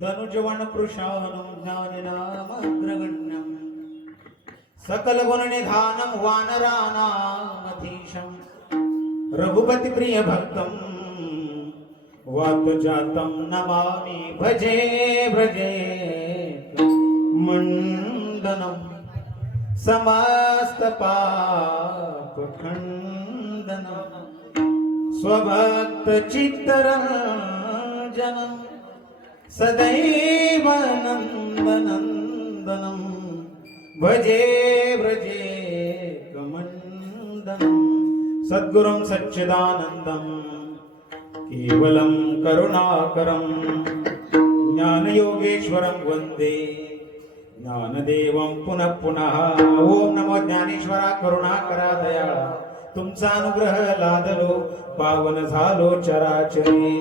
धनुजवन कृशानं ज्ञानिनामग्रगण्यं सकल गुण निधानं वानराणामधीशं रघुपति प्रिय भक्तं वातजातं नमामि भजे व्रजे मंडनं समस्त पाप खंडनं स्वभक्त चित्तरंजनं सदैव नंदनंदनं भजे व्रजे कमंडनं सद्गुरुं सच्चिदानंदं केवलं करुणाकरं ज्ञानयोगेश्वरं वन्दे ज्ञानदेवं पुनः पुनः। ओम नमो ज्ञानेश्वरा करुणाकरा दयाळा, तुमचा अनुग्रह लादलो पावन झालो चराचरी।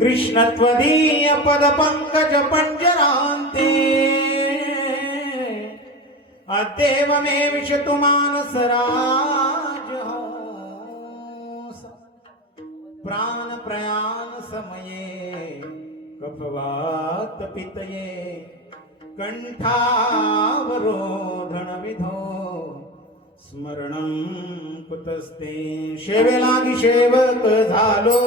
कृष्ण त्वदीय पद पंकज पंजरांते अद्यैव मे विशतु मानस राज हो। प्राण प्रयाण समये कफवात पितये कंठावरोधन विधो स्मरणं कुतस्ते। शेवेलागी सेवक झालो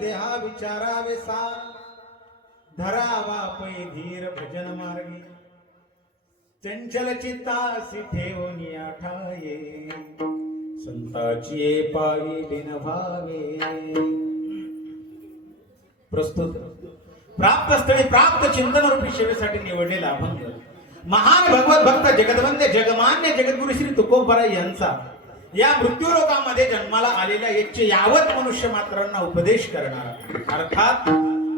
देहा विचारावे सार धरावा पै धीर भजन मार्गी चंचल चित्तासी ठेवूनी आठाये संताची पायी बिन भावे। प्रस्तुत प्राप्त स्थळी प्राप्त चिंतन रूपी सेवेसाठी निवडलेला अभंग महान भगवत भक्त जगदवंद्य जगमान्य जगद्गुरु श्री तुकोबराय यांचा या मृत्यूलोकामध्ये जन्माला आलेल्या एकचे यावत मनुष्य मात्रांना उपदेश करणारा, अर्थात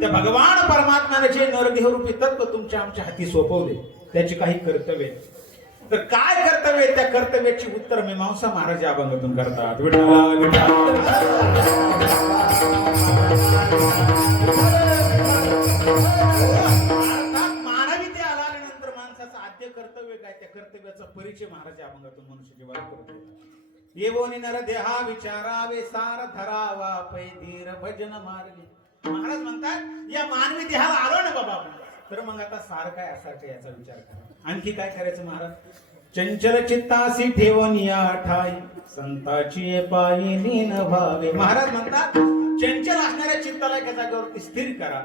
त्या भगवान परमात्म्याने जे नरदेहरूपी तत्व तुमच्या आमच्या हाती सोपवले त्याची काही कर्तव्य, तर काय कर्तव्य, त्या कर्तव्याची उत्तर मीमांसा महाराज या अभंगातून करतात। विठ्ठला मानवी ते आल्यानंतर माणसाचं आद्य कर्तव्य काय, त्या कर्तव्याचा परिचय महाराज या अभंगातून मनुष्य जीवाला करतो। येवोनी नर देहा विचारावे सार धरावा पै धीर भजन मार्गी। महाराज म्हणतात या मानवी देहाला आलो ना बाबा तर मग आता सार काय असार काय याचा विचार करा। आणखी काय करायचं महाराज, चंचल चित्तासी ठेवूनी आठाई संताची पायी लीन व्हावे। महाराज म्हणतात चंचल असणाऱ्या चित्ताला एका जागेवरती स्थिर करा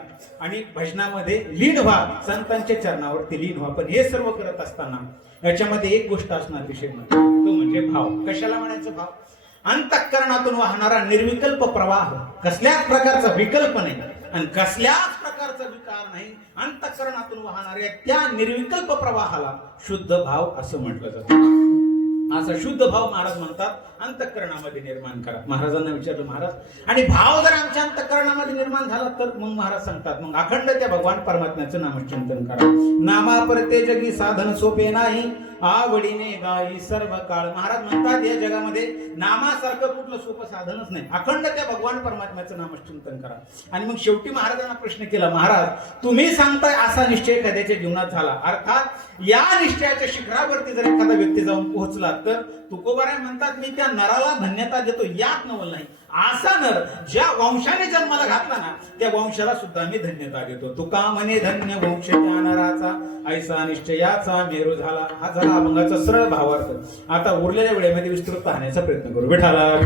आणि भजनामध्ये लीन व्हा, संतांच्या चरणावरती लीन व्हा। पण हे सर्व करत असताना याच्यामध्ये एक गोष्ट असणं अतिशय महत्त्वाचं, तो म्हणजे भाव। कशाला म्हणायचं भाव, अंतःकरणातून वाहणारा निर्विकल्प प्रवाह, कसल्याच प्रकारचा विकल्प नाही आणि कसल्याच प्रकारचा विकार नाही, अंतःकरणातून वाहणाऱ्या त्या निर्विकल्प प्रवाहाला शुद्ध भाव असं म्हटलं जातं। असा शुद्ध भाव महाराज म्हणतात अंतःकरणामध्ये निर्माण करा. महाराजांना विचारलं, महाराज आणि भाव जर आमच्या अंतःकरणामध्ये निर्माण झाला तर मग महाराज सांगतात, मग अखंड त्या भगवान परमात्म्याचं नामचिंतन करा. नामापरते जगी साधन सोपे नाही, आवडीने गाई सर्व काळ. महाराज म्हणतात या जगामध्ये नामासारखं कुठलं सोपं साधनच नाही. अखंड त्या भगवान परमात्म्याचं नामचिंतन करा. आणि मग शेवटी महाराजांना प्रश्न केला, महाराज तुम्ही सांगताय असा निश्चय एखाद्याच्या जीवनात झाला, अर्थात या निश्चयाच्या शिखरावरती जर एखादा व्यक्ती जाऊन पोहोचला तर तुकोबाराय म्हणतात मी त्या नराला धन्यता देतो, यात नवल नाही. असा नर ज्या वंशाने जन्माला घातला ना त्या वंशाला सुद्धा मी धन्यता देतो. तुका म्हणे धन्य वंश त्या नराचा, ऐसा निश्चयाचा मेरू झाला. हा झाला अभंगाचा सरळ भावार्थ. आता उरलेल्या वेळेमध्ये विस्तृत पाहण्याचा प्रयत्न करू. विठाला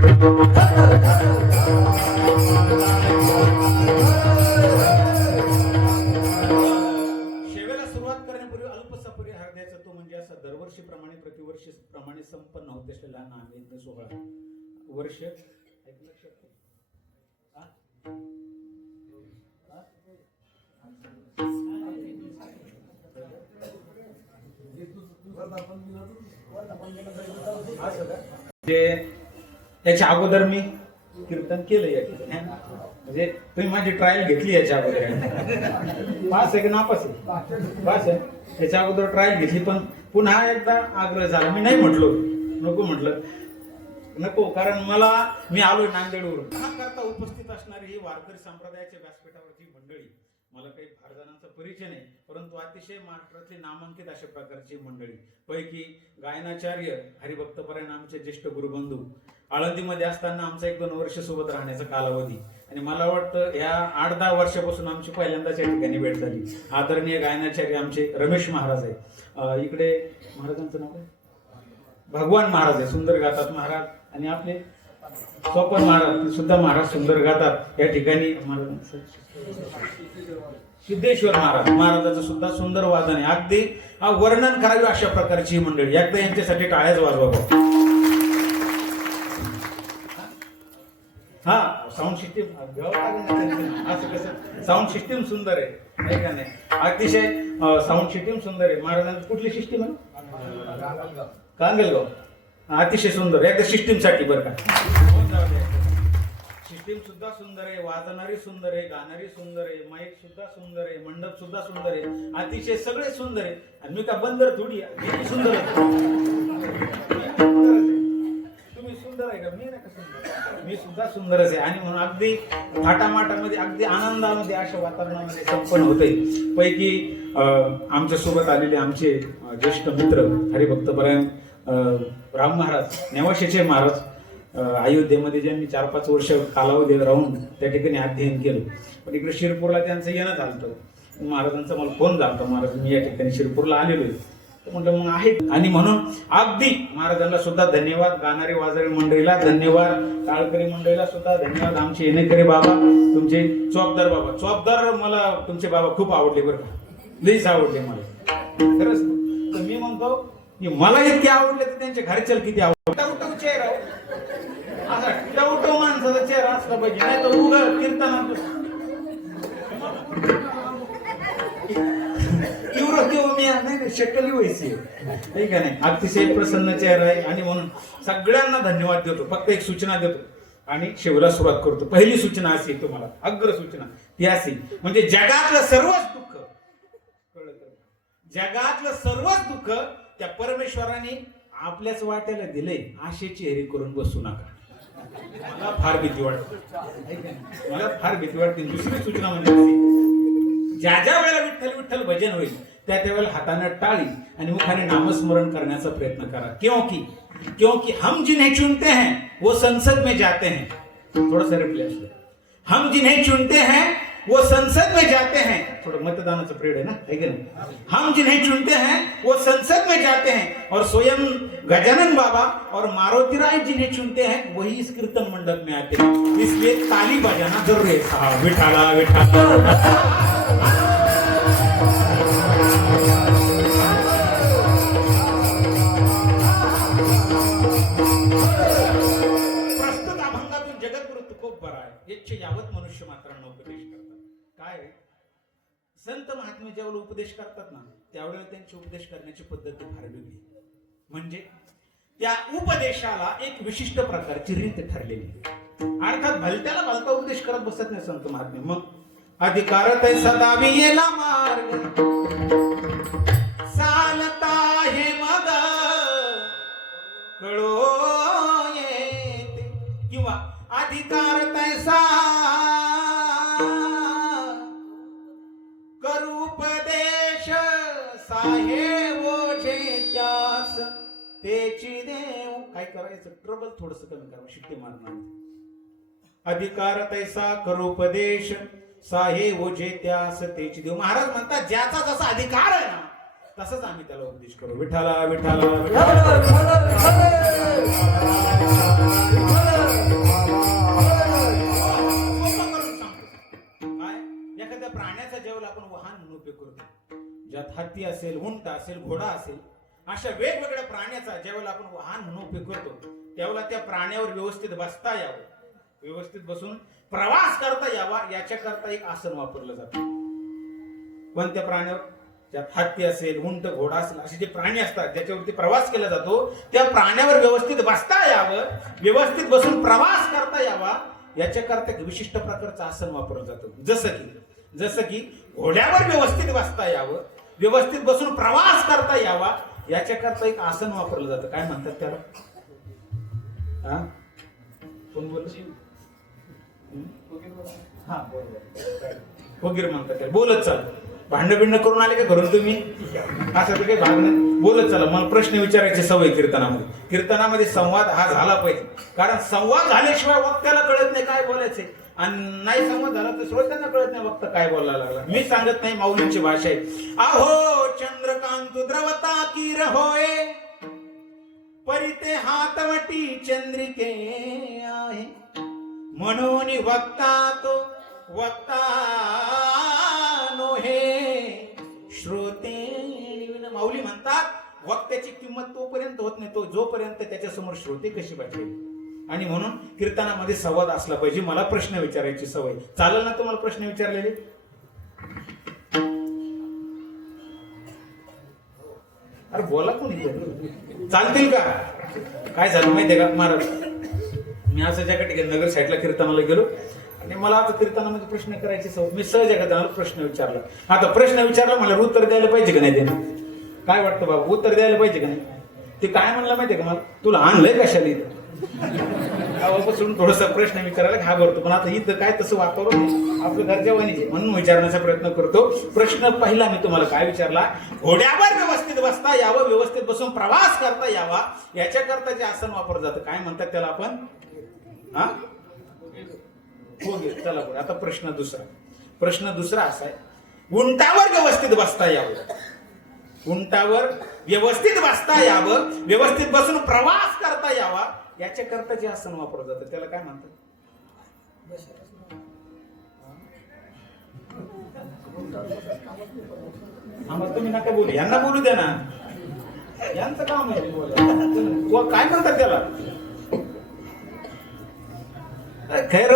शेवेला सुरुवात करण्यापूर्वी अल्पसा परिहार द्यायचा, तो म्हणजे असा दरवर्षी प्रमाणे प्रतिवर्षी प्रमाणे संपन्न होत असलेला नामयज्ञ सोहळा. वर्ष त्याच्या अगोदर मी कीर्तन केलं या ठिकाणी, म्हणजे तुम्ही माझी ट्रायल घेतली याच्या अगोदर. पास आहे की नापास आहे? पास आहे. त्याच्या अगोदर ट्रायल घेतली, पण पुन्हा एकदा आग्रह झाला. मी नाही म्हटलो, नको म्हटलं नको, कारण मी आलोय नांदेडवरून. करता उपस्थित असणारी ही वारकरी संप्रदायाच्या व्यासपीठावरची मंडळी, मला काही फार जणांचा परिचय नाही, परंतु अतिशय महाराष्ट्रातली नामांकित अशा प्रकारची मंडळी पैकी गायनाचार्य हरिभक्तपरायण आमचे ज्येष्ठ गुरुबंधू. आळंदीमध्ये असताना आमचा 1-2 वर्ष सोबत राहण्याचा कालावधी, आणि मला वाटतं या 8-10 वर्षापासून आमची पहिल्यांदाच या ठिकाणी भेट झाली. आदरणीय गायनाचार्य आमचे रमेश महाराज आहे. इकडे महाराजांचं नाव आहे भगवान महाराज आहे, सुंदर गातात महाराज. आणि आपले स्वपन महाराज सुद्धा महाराज सुंदर गातात. या ठिकाणी सिद्धेश्वर महाराजाचं सुद्धा सुंदर वादन आहे. अगदी वर्णन करावी अशा प्रकारची मंडळी. एकदा यांच्यासाठी टाळ्याच वाजवा. हा साऊंड सिस्टीम असं कसं साऊंड सिस्टीम सुंदर आहे का नाही? अतिशय साऊंड सिस्टीम सुंदर आहे. महाराजांची कुठली सिस्टीम आहे? कांगलगाव. अतिशय सुंदर. एकदा सिस्टीम साठी बरं का. सिस्टीम सुद्धा सुंदर आहे, वाजणारी सुंदर आहे, गाणारी सुंदर आहे, माईक सुद्धा सुंदर आहे, मंडप सुद्धा सुंदर आहे, अतिशय सगळे सुंदर आहे. आणि मी का बंदर थोडी आहे, सुंदर आहे. तुम्ही सुंदर आहे का? मी नाही का सुंदर? मी सुद्धा सुंदरच आहे. आणि म्हणून अगदी थाटामाटामध्ये अगदी आनंदामध्ये अशा वातावरणामध्ये संपन्न होते. पैकी आमच्या सोबत आलेले आमचे ज्येष्ठ मित्र हरिभक्तपरायण राम महाराज, नेवाशेचे महाराज, अयोध्येमध्ये ज्यांनी 4-5 वर्ष कालावधी राहून त्या ठिकाणी अध्ययन केलं. पण इकडे शिरपूरला त्यांचं येणं झालं. महाराजांचा मला फोन झाला, महाराज मी या ठिकाणी शिरपूरला आलेलो आहे. म्हटलं मग आहे. आणि म्हणून अगदी महाराजांना सुद्धा धन्यवाद, गाणारी वाजवी मंडळीला धन्यवाद, टाळकरी मंडळीला सुद्धा धन्यवाद. आमचे येणेकरी बाबा, तुमचे चोपदार बाबा, चोपदार मला तुमचे बाबा खूप आवडले बरं का, लईच आवडले मला खरंच. तर मी म्हणतो की मला इतके आवडले तर त्यांच्या घरच्याला किती आवडले. टवटव चेहरा, असा टवटव माणसाचा चेहरा असला पाहिजे, नाही तर उघड कीर्तनात नाही शक्कली व्हायची ठीक आहे. अतिशय प्रसन्न चेहरा आहे. आणि म्हणून सगळ्यांना धन्यवाद देतो. फक्त एक सूचना देतो आणि शेवला सुरुवात करतो. पहिली सूचना अशी तुम्हाला, अग्र सूचना ती अशी, म्हणजे जगातलं सर्वच दुःख, जगातलं सर्वच दुःख त्या परमेश्वराने आपल्याच वाट्याला दिले, अशी चेहरे करून बसू नका. मला फार भीती वाटते, मला फार भीती वाटते. दुसरी सूचना म्हणजे ज्या ज्या वेळेला विठ्ठल विठ्ठल भजन होईल त्या त्यावेळेला हाताने टाळी आणि मुखाने नामस्मरण करण्याचा प्रयत्न करा. क्योंकि हम जिन्हें चुनते हैं वो संसद में जाते हैं. थोड़ा सा रिप्लेस, हम जिन्हें चुनते हैं वो संसद में जाते हैं. थोड़ा मतदानाचा पिरियड है ना, है कि नहीं? हम जिन्हें चुनते हैं वो संसद में जाते हैं और स्वयं गजानन बाबा और मारुति राय जिन्हें चुनते हैं वही इस कीर्तन मंडप में आते हैं. इसलिए ताली बजाना जरूरी है. विठाला विठाला. यावत मनुष्य मात्रांना उपदेश करतात. काय संत महात्मे ज्यावेळेला उपदेश करतात ना त्यावेळेला त्यांची उपदेश करण्याची पद्धती फार वेगळी. म्हणजे त्या उपदेशाला एक विशिष्ट प्रकारची रीत ठरलेली आहे. अर्थात भलत्याला भलता उपदेश करत बसत नाही संत महात्मे. मग अधिकार तैसा दावी येला मार्ग चालता हे मग कळो येते, किंवा अधिकार तैसा करूपदेश साहेब ओझे त्यास तेची देव. काय करायचं, ट्रबल थोडस कमी करा, शिट्टी मारणार. अधिकार तैसा करूपदेश साहे ओझे त्यास तेची देव. महाराज म्हणतात ज्याचा जसा अधिकार आहे ना तसंच आम्ही त्याला उपदेश करू. विठाला विठाला काय, एखाद्या प्राण्याचा जेवढा आपण वाहन म्हणून उपयोग करतो, ज्यात हत्ती असेल, उंट असेल, घोडा असेल, अशा वेगवेगळ्या प्राण्याचा ज्यावेळेला आपण वाहन म्हणून उपयोग करतो त्यावेळेला त्या प्राण्यावर व्यवस्थित बसता यावं, व्यवस्थित बसून प्रवास करता यावा याच्याकरता एक आसन वापरलं जातं. कोणत्या प्राण्यावर, ज्यात हत्ती असेल, उंट, घोडा असेल, असे जे प्राणी असतात ज्याच्यावरती प्रवास केला जातो त्या प्राण्यावर व्यवस्थित बसता यावं, व्यवस्थित बसून प्रवास करता यावा याच्याकरता एक विशिष्ट प्रकारचं आसन वापरलं जातं. जसं की घोड्यावर व्यवस्थित बसता यावं, व्यवस्थित बसून प्रवास करता यावा याच्याकरता एक आसन वापरलं जातं. काय म्हणतात त्याला? कोण बोल? हा बरोबर, वगैरे म्हणतात त्याला. बोलत चाल, भांडण बिंड करून आले का घरून तुम्ही? असं तर काही भाग नाही, बोलत चला. मला प्रश्न विचारायची सवय कीर्तनामध्ये. कीर्तनामध्ये संवाद हा झाला पाहिजे, कारण संवाद झाल्याशिवाय वक्त्याला कळत नाही काय बोलायचंय, आणि नाही संवाद झाला तर श्रोत्यांना कळत नाही वक्त काय बोलायला लागला. मी सांगत नाही, माऊलींची भाषा आहे. अहो चंद्रकांत द्रवता किर होय परिते हातवटी चंद्रिके आहे, म्हणून वक्ता तो वक्ता नोहे श्रोते. माऊली म्हणतात वक्त्याची किंमत तोपर्यंत होत नाही तो जोपर्यंत त्याच्यासमोर श्रोते कशी पाहिजे. आणि म्हणून कीर्तनामध्ये संवाद असला पाहिजे. मला प्रश्न विचारायची सवय. चालेल ना तुम्हाला प्रश्न विचारलेले? अरे बोला कोणी, चालतील का? काय झालं माहितीये का महाराज, मी असं ज्या ठिकाणी नगर साईडला कीर्तनाला गेलो आणि मला आता कीर्तनामध्ये प्रश्न करायची सवय. मी सहज एखाद्याला प्रश्न विचारला. आता प्रश्न विचारला मला उत्तर द्यायला पाहिजे का नाही त्यानं? काय वाटतं बाबा, उत्तर द्यायला पाहिजे का नाही? ते काय म्हणलं माहितीये का मला, तुला आणलंय कशाला इथं? गावापासून थोडासा प्रश्न विचारायला घाबरतो, पण आता इथं काय तसं वातावरण आपलं घरच्या वाणीचे म्हणून विचारण्याचा प्रयत्न करतो. प्रश्न पहिला मी तुम्हाला काय विचारला, घोड्यावर व्यवस्थित बसता यावं, व्यवस्थित बसून प्रवास करता यावा याच्याकरता जे आसन वापरलं जातं काय म्हणतात त्याला आपण? हा हो गे. चला पुढे. आता प्रश्न दुसरा असा आहे, उंटावर व्यवस्थित बसता यावं, उंटावर व्यवस्थित बसता यावं, व्यवस्थित बसून प्रवास करता यावा याच्याकरता जे आसन वापरलं जातं त्याला काय म्हणतात? तुम्ही नका बोलू, यांना बोलू द्या ना, यांचं काम आहे बोला. काय म्हणतात त्याला? खैर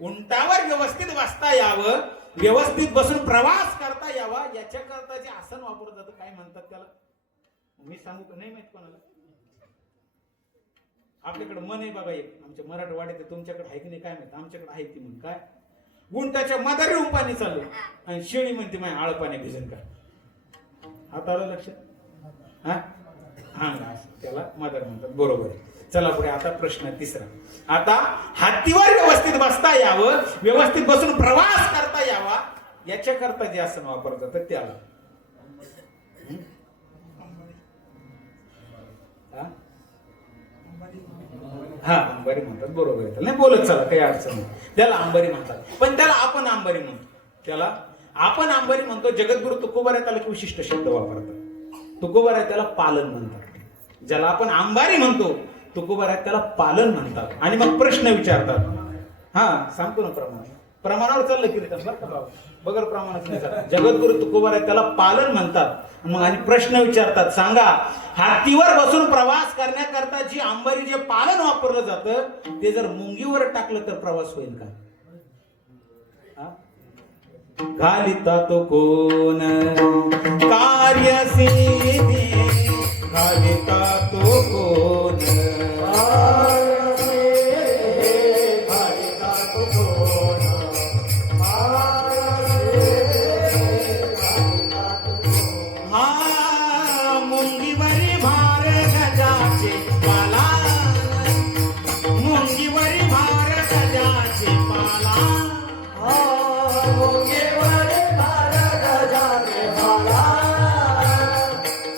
उंटावर व्यवस्थित बसता यावं, व्यवस्थित बसून प्रवास करता यावा याच्याकरता जे आसन वापरलं जातं काय म्हणतात त्याला? मी सांगू का नाही माहित कोणाला? आपल्याकडे मन आहे बघा एक, आमच्या मराठवाड्यात, तुमच्याकडे आहे की नाही काय माहित, आमच्याकडे आहे ती म्हण. काय? उंटाच्या मदारी पाणी चालू आणि शेळी म्हणते माय आळ पाणी भिजन का. आता आलं लक्षात? हा त्याला मदार म्हणतात. बरोबर आहे. चला पुढे. आता प्रश्न तिसरा. आता हत्तीवर व्यवस्थित बसता यावं, व्यवस्थित बसून प्रवास करता यावा याच्याकरता जे आसन वापरलं जातं त्याला हा अंबारी म्हणतात. बरोबर आहे. नाही बोलत चला, काही अडचण नाही. त्याला अंबारी म्हणतात, पण त्याला आपण अंबारी म्हणतो. त्याला आपण अंबारी म्हणतो. जगद्गुरु तुकोबाराय त्याला एक विशिष्ट शब्द वापरतात. तुकोबाराय त्याला पालन म्हणतात. ज्याला आपण अंबारी म्हणतो तुकोबाराय त्याला पालन म्हणतात. आणि मग प्रश्न विचारतात. हा सांगतो ना, प्रमाणावर चाललं कीर्तन बरं का बाबा, बगर प्रमाणात नाही चालत. जगद्गुरु तुकोबाराय त्याला पालन म्हणतात. मग आणि प्रश्न विचारतात, सांगा हत्तीवर बसून प्रवास करण्याकरता जी अंबारी जे पालन वापरलं जातं ते जर मुंगीवर टाकलं तर प्रवास होईल का? घालिता तो कोण कार्यसिद्धी घालिता तो कोण घालिता तो कोण हा मुंगीवरी भार गजाचे पालान मुंगीवरी भार गजाचे पालान मुंगीवरी भार गजाचे पालान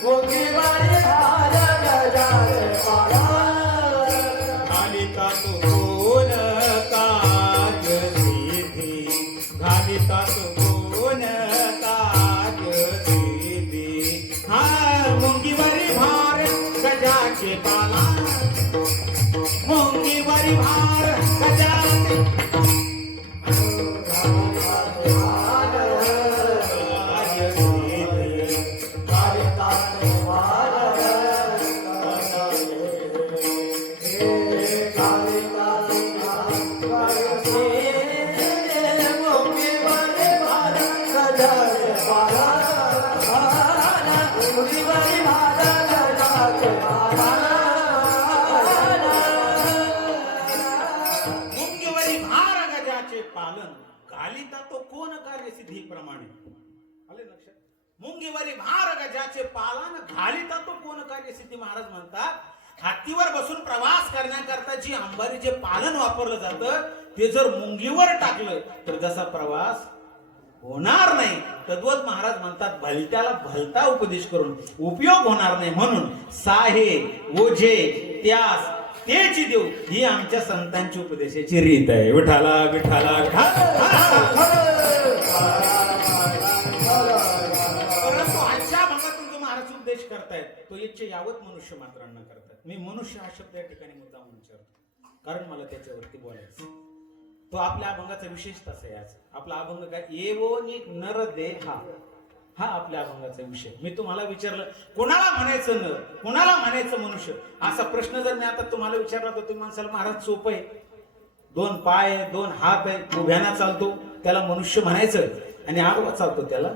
मुंगीवरी भार गजाचे पालान घालिता तो कोण कार्यसिद्धी घालिता तो कोण कार्यसिद्धी हा मुंगीवरी भार गजाचे पालान मुंगीवरी भार गजाचे मुंगीवरी भार गजाचे पालन घालिता तो कोण कार्यसिद्धी प्रमाणे आले लक्षात मुंगीवरी भार गजाचे पालन घालिता तो कोण कार्यसिद्धी महाराज म्हणतात हत्तीवर बसून प्रवास करण्याकरता जी अंबारी जे पालन वापरलं जातं ते जर मुंगीवर टाकलं तर जसा प्रवास होणार नाही तद्वत महाराज म्हणतात भलत्याला भलता उपदेश करून उपयोग होणार नाही म्हणून साहे ओझे त्यास तेची देऊ ही आमच्या संतांची उपदेशाची रीत आहे विठाला विठाला परंतु आजच्या भागातून जो महाराज उपदेश करतायत तो इच्छे यावत मनुष्य मात्रांना करतात मी मनुष्य हा शब्द या ठिकाणी मुद्दाम उच्चारतो कारण मला त्याच्यावरती बोलायचं तो आपल्या अभंगाचा विशेष तसा आहे आज आपला अभंग काय एवोनी नर देहा हा आपल्या अभंगाचा विषय मी तुम्हाला विचारलं कोणाला म्हणायचं नर कोणाला म्हणायचं मनुष्य असा प्रश्न जर मी आता तुम्हाला विचारला तर तुम्ही माणसाला महाराज सोपं आहे 2 पाय 2 हात आहे उभ्याना चालतो त्याला मनुष्य म्हणायचं आणि आडवा चालतो त्याला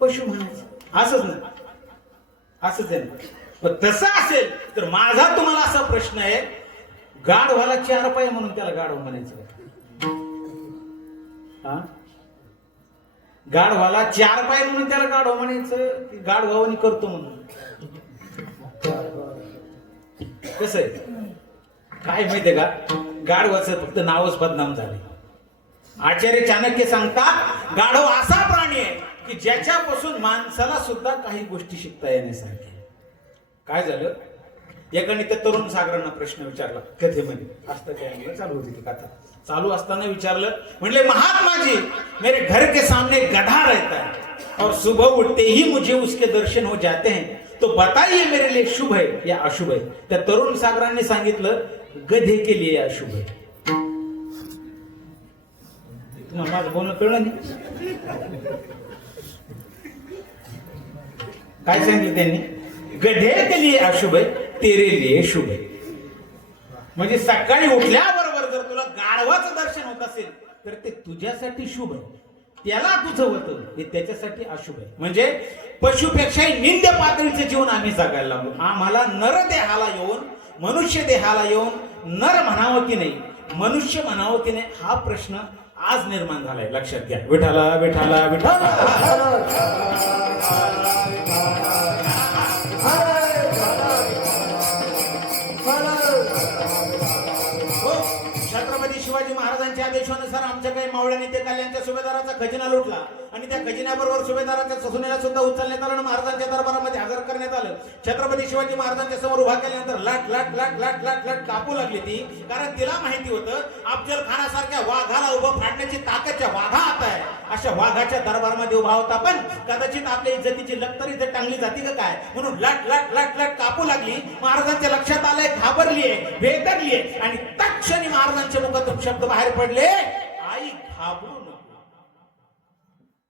पशु म्हणायचं असंच ना असंच आहे ना पण तसं असेल तर माझा तुम्हाला असा प्रश्न आहे गाढवाला 4 पाय म्हणून त्याला गाढव म्हणायचं हा गाढवाला 4 पाय म्हणून त्याला गाढव म्हणायचं की गाढवानी करतो म्हणून कसं आहे काय माहितीये का गाढवाचं फक्त नावच बदनाम झाले आचार्य चाणक्य सांगतात गाढव असा प्राणी आहे की ज्याच्यापासून माणसाला सुद्धा काही गोष्टी शिकता येण्यासारखे काय झालं एकाने त्या तरुण सागरांना प्रश्न विचारला कथेमध्ये असतं काय चालू होती ती कथा चालू असताना विचारलं म्हणले महात्मा जी मेरे घर के सामने गधा रहता है और सुबह उठते ही मुझे उसके दर्शन हो जाते हैं तो बताइए मेरे लिए शुभ है या अशुभ है त्या तरुण सागरांनी सांगितलं गधे के लिए अशुभ है तुम्हाला माझं बोलणं कळलं नाही काय सांगितलं त्यांनी गधे के लिए अशुभ है तेरे लिए शुभ है म्हणजे सकाळी उठल्याबरोबर जर तुला गाढवाचं दर्शन होत असेल तर ते तुझ्यासाठी शुभ आहे त्याला तुझं होतं हे त्याच्यासाठी अशुभ आहे म्हणजे पशुपेक्षाही निंद्य पातळीचे जीवन आम्ही जगायला लागलो आम्हाला नर देहाला येऊन मनुष्य देहाला येऊन नर म्हणावं की नाही मनुष्य म्हणावं की नाही हा प्रश्न आज निर्माण झालाय लक्षात घ्या विठाला विठाला विठाला छत्रपती शिवाजी महाराजांच्या आदेशानुसार आमच्या काही मावळ्या नेते कल्याणच्या सुभेदाराचा खजिना लुटला आणि त्या खजिन्याबरोबर सुभेदाराच्या ससुनेला सुद्धा उचलण्यात आलं आणि महाराजांच्या दरबारामध्ये हजर करण्यात आलं छत्रपती शिवाजी महाराजांच्या समोर उभा केल्यानंतर लाट लाट लाट लाट लाट लाट कापू लागली ती कारण तिला माहिती होतं अफजल खानासारख्या वाघाला उभं फाडण्याची ताकद ज्या वाघा आता आहे अशा वाघाच्या दरबारमध्ये उभा होता पण कदाचित आपल्या इज्जतीची लक्तर इथे टांगली जाते का काय म्हणून लाट लाट लाट लाट कापू लागली महाराजांच्या लक्षात आलंय घाबरलीये भेदरलीये आणि तत्क्षणी महाराजांच्या मुखातून शब्द बाहेर पडले आई घाबरू नको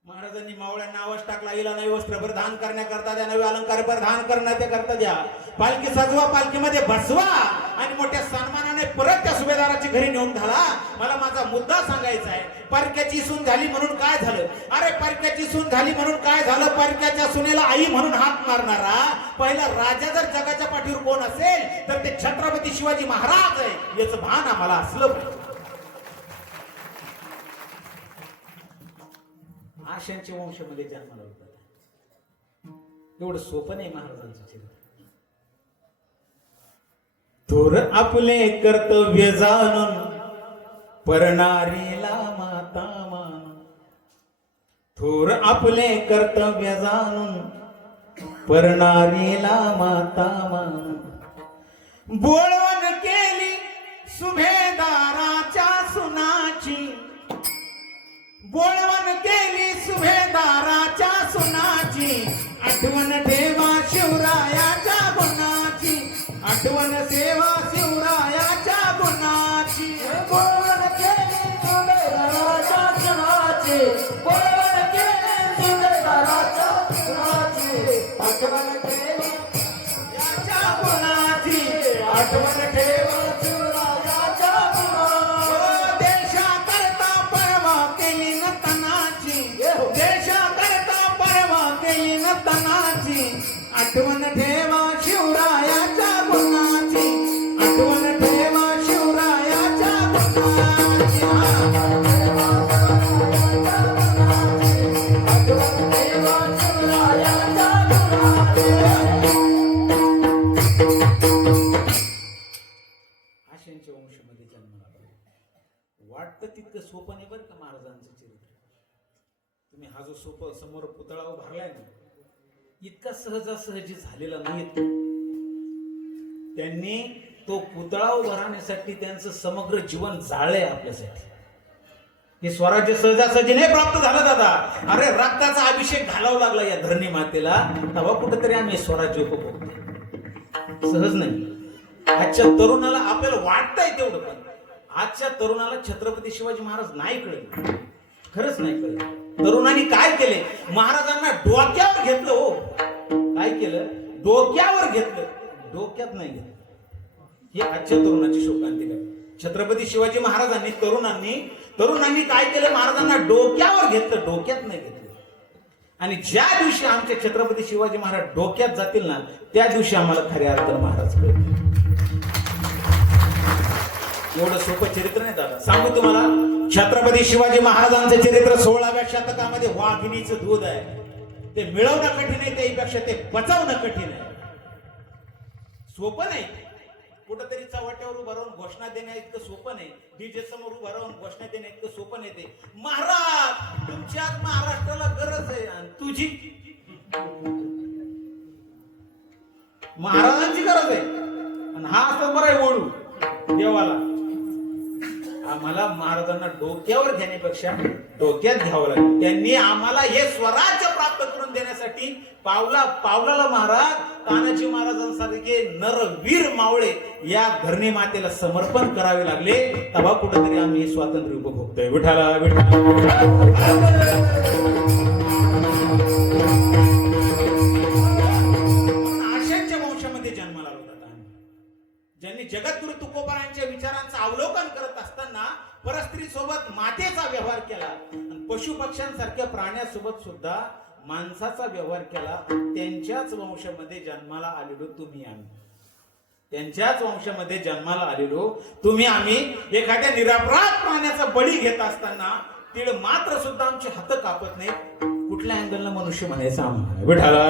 महाराजांनी मावळ्यांना आवाज टाकला हिला नवे वस्त्र परिधान करण्याकरता द्या नवे अलंकार परिधान करण्याकरता द्या पालखी सजवा पालखीमध्ये बसवा आणि मोठ्या सन्मानाने परत त्या सुभेदाराची घरी नेऊन घाला. मला माझा मुद्दा सांगायचा आहे. परक्याची सून झाली म्हणून काय झालं? अरे परक्याची सून झाली म्हणून काय झालं? परक्याच्या सुनेला आई म्हणून हाक मारणारा पहिला राजा जर जगाच्या पाठीवर कोण असेल तर ते छत्रपती शिवाजी महाराज आहे. याचं भान आम्हाला असलं पाहिजे. आशांच्या वंशामध्ये जन्माला होता. एवढं सोपं नाही महाराजांचं चरित्र. थोर आपले कर्तव्य जाणून परनारीला माता मानून. थोर आपले कर्तव्य जाणून परनारीला माता मानून. बोळवण केली सुभेदाराच्या सुनाची. बोळवण केली सुभेदाराच्या सुनाची. आठवण ठेवा शिवरायाच्या गुणाची. आठवण सेवा शिवरायाच्या गुणाची. बोलवण केली सुभेदाराच्या सुनाची. बोलवण केली सुभेदाराच्या सुनाची. आठवण केली याच्या गुणाची. आठवण ठेवा शिवरायाच्या गुणाची. देशाकरता परवा केली न तनाची. देशाकरता परवा केली न तनाची. आठवण ठेवा शिवरायाच्या गुणाची. आठवण ठेवा शिवरायाच्या गुणाची. आठवण ठेवा शिवरायाच्या गुणाची. आशांच्या वंशामध्ये जन्माला आला. वाटतं तितकं सोपं नाही बरं का महाराजांचं चरित्र. तुम्ही हा जो सोपं समोर पुतळा उभारलाय ना इतका सहजासहजी झालेला नाही. त्यांनी तो पुतळा उभारण्यासाठी त्यांचं समग्र जीवन जाळलंय आपल्यासाठी. हे स्वराज्य सहजासहजी नाही प्राप्त झालं दादा. अरे रक्ताचा अभिषेक घालावा लागला या धरणी मातेला तेव्हा कुठेतरी आम्ही स्वराज्य उपभोगतो. सहज नाही. आजच्या तरुणाला आपल्याला वाटतंय तेवढं पण आजच्या तरुणाला छत्रपती शिवाजी महाराज नाही कळले. खरंच नाही कळलं. तरुणांनी काय केले? महाराजांना डोक्यावर घेतलं. हो काय केलं? डोक्यावर घेतलं. डोक्यात नाही घेतलं. ही आजच्या तरुणाची शोकांतिका. छत्रपती शिवाजी महाराजांनी तरुणांनी काय केलं? महाराजांना डोक्यावर घेतलं. डोक्यात नाही घेतलं. आणि ज्या दिवशी आमचे छत्रपती शिवाजी महाराज डोक्यात जातील ना त्या दिवशी आम्हाला खऱ्या अर्थानं महाराज कळतील. एवढं सोपं चरित्र नाही दादा. सांगू तुम्हाला छत्रपती शिवाजी महाराजांचं चरित्र 16व्या शतकामध्ये वाघिणीचं दूध आहे. ते मिळवणं कठीण आहे त्यापेक्षा ते बचावणं कठीण आहे. सोपं नाही. कुठंतरी चव्हाट्यावर उभं राहून घोषणा देण्या इतकं सोपं नाही. डीजे समोर उभं राहून घोषणा देण्या इतकं सोपं नाही. ते महाराज तुमच्या महाराष्ट्राला गरज आहे आणि तुझी महाराजांची गरज आहे आणि हा असं बरं आहे ओळू देवाला. आम्हाला महाराजांना डोक्यावर घेण्यापेक्षा डोक्यात घ्यावं लागेल. त्यांनी आम्हाला हे स्वराज्य प्राप्त करून देण्यासाठी पावलाला महाराज तानाजी महाराजांसारखे नरवीर मावळे या धरणी मातेला समर्पण करावे लागले. तेव्हा कुठेतरी आम्ही हे स्वातंत्र्य उपभोगतोय. विठाला आशांच्या वंशामध्ये जन्माला होता. ज्यांनी जगद्गुरु तुकोबारांच्या विचारांचं अवलोकन करत असताना परस्त्री सोबत मातेचा व्यवहार केला आणि पशु पक्ष्यांसारख्या प्राण्यासोबत सुद्धा माणसाचा व्यवहार केला. त्यांच्याच वंशामध्ये जन्माला आलेलो तुम्ही आम्ही. त्यांच्याच वंशामध्ये जन्माला आलेलो तुम्ही आम्ही एखाद्या निरपराध प्राण्याचा बळी घेत असताना तीळ मात्र सुद्धा आमचे हात कापत नाही. कुठल्या अँगलला मनुष्य म्हणायचं आम्हाला. विठाला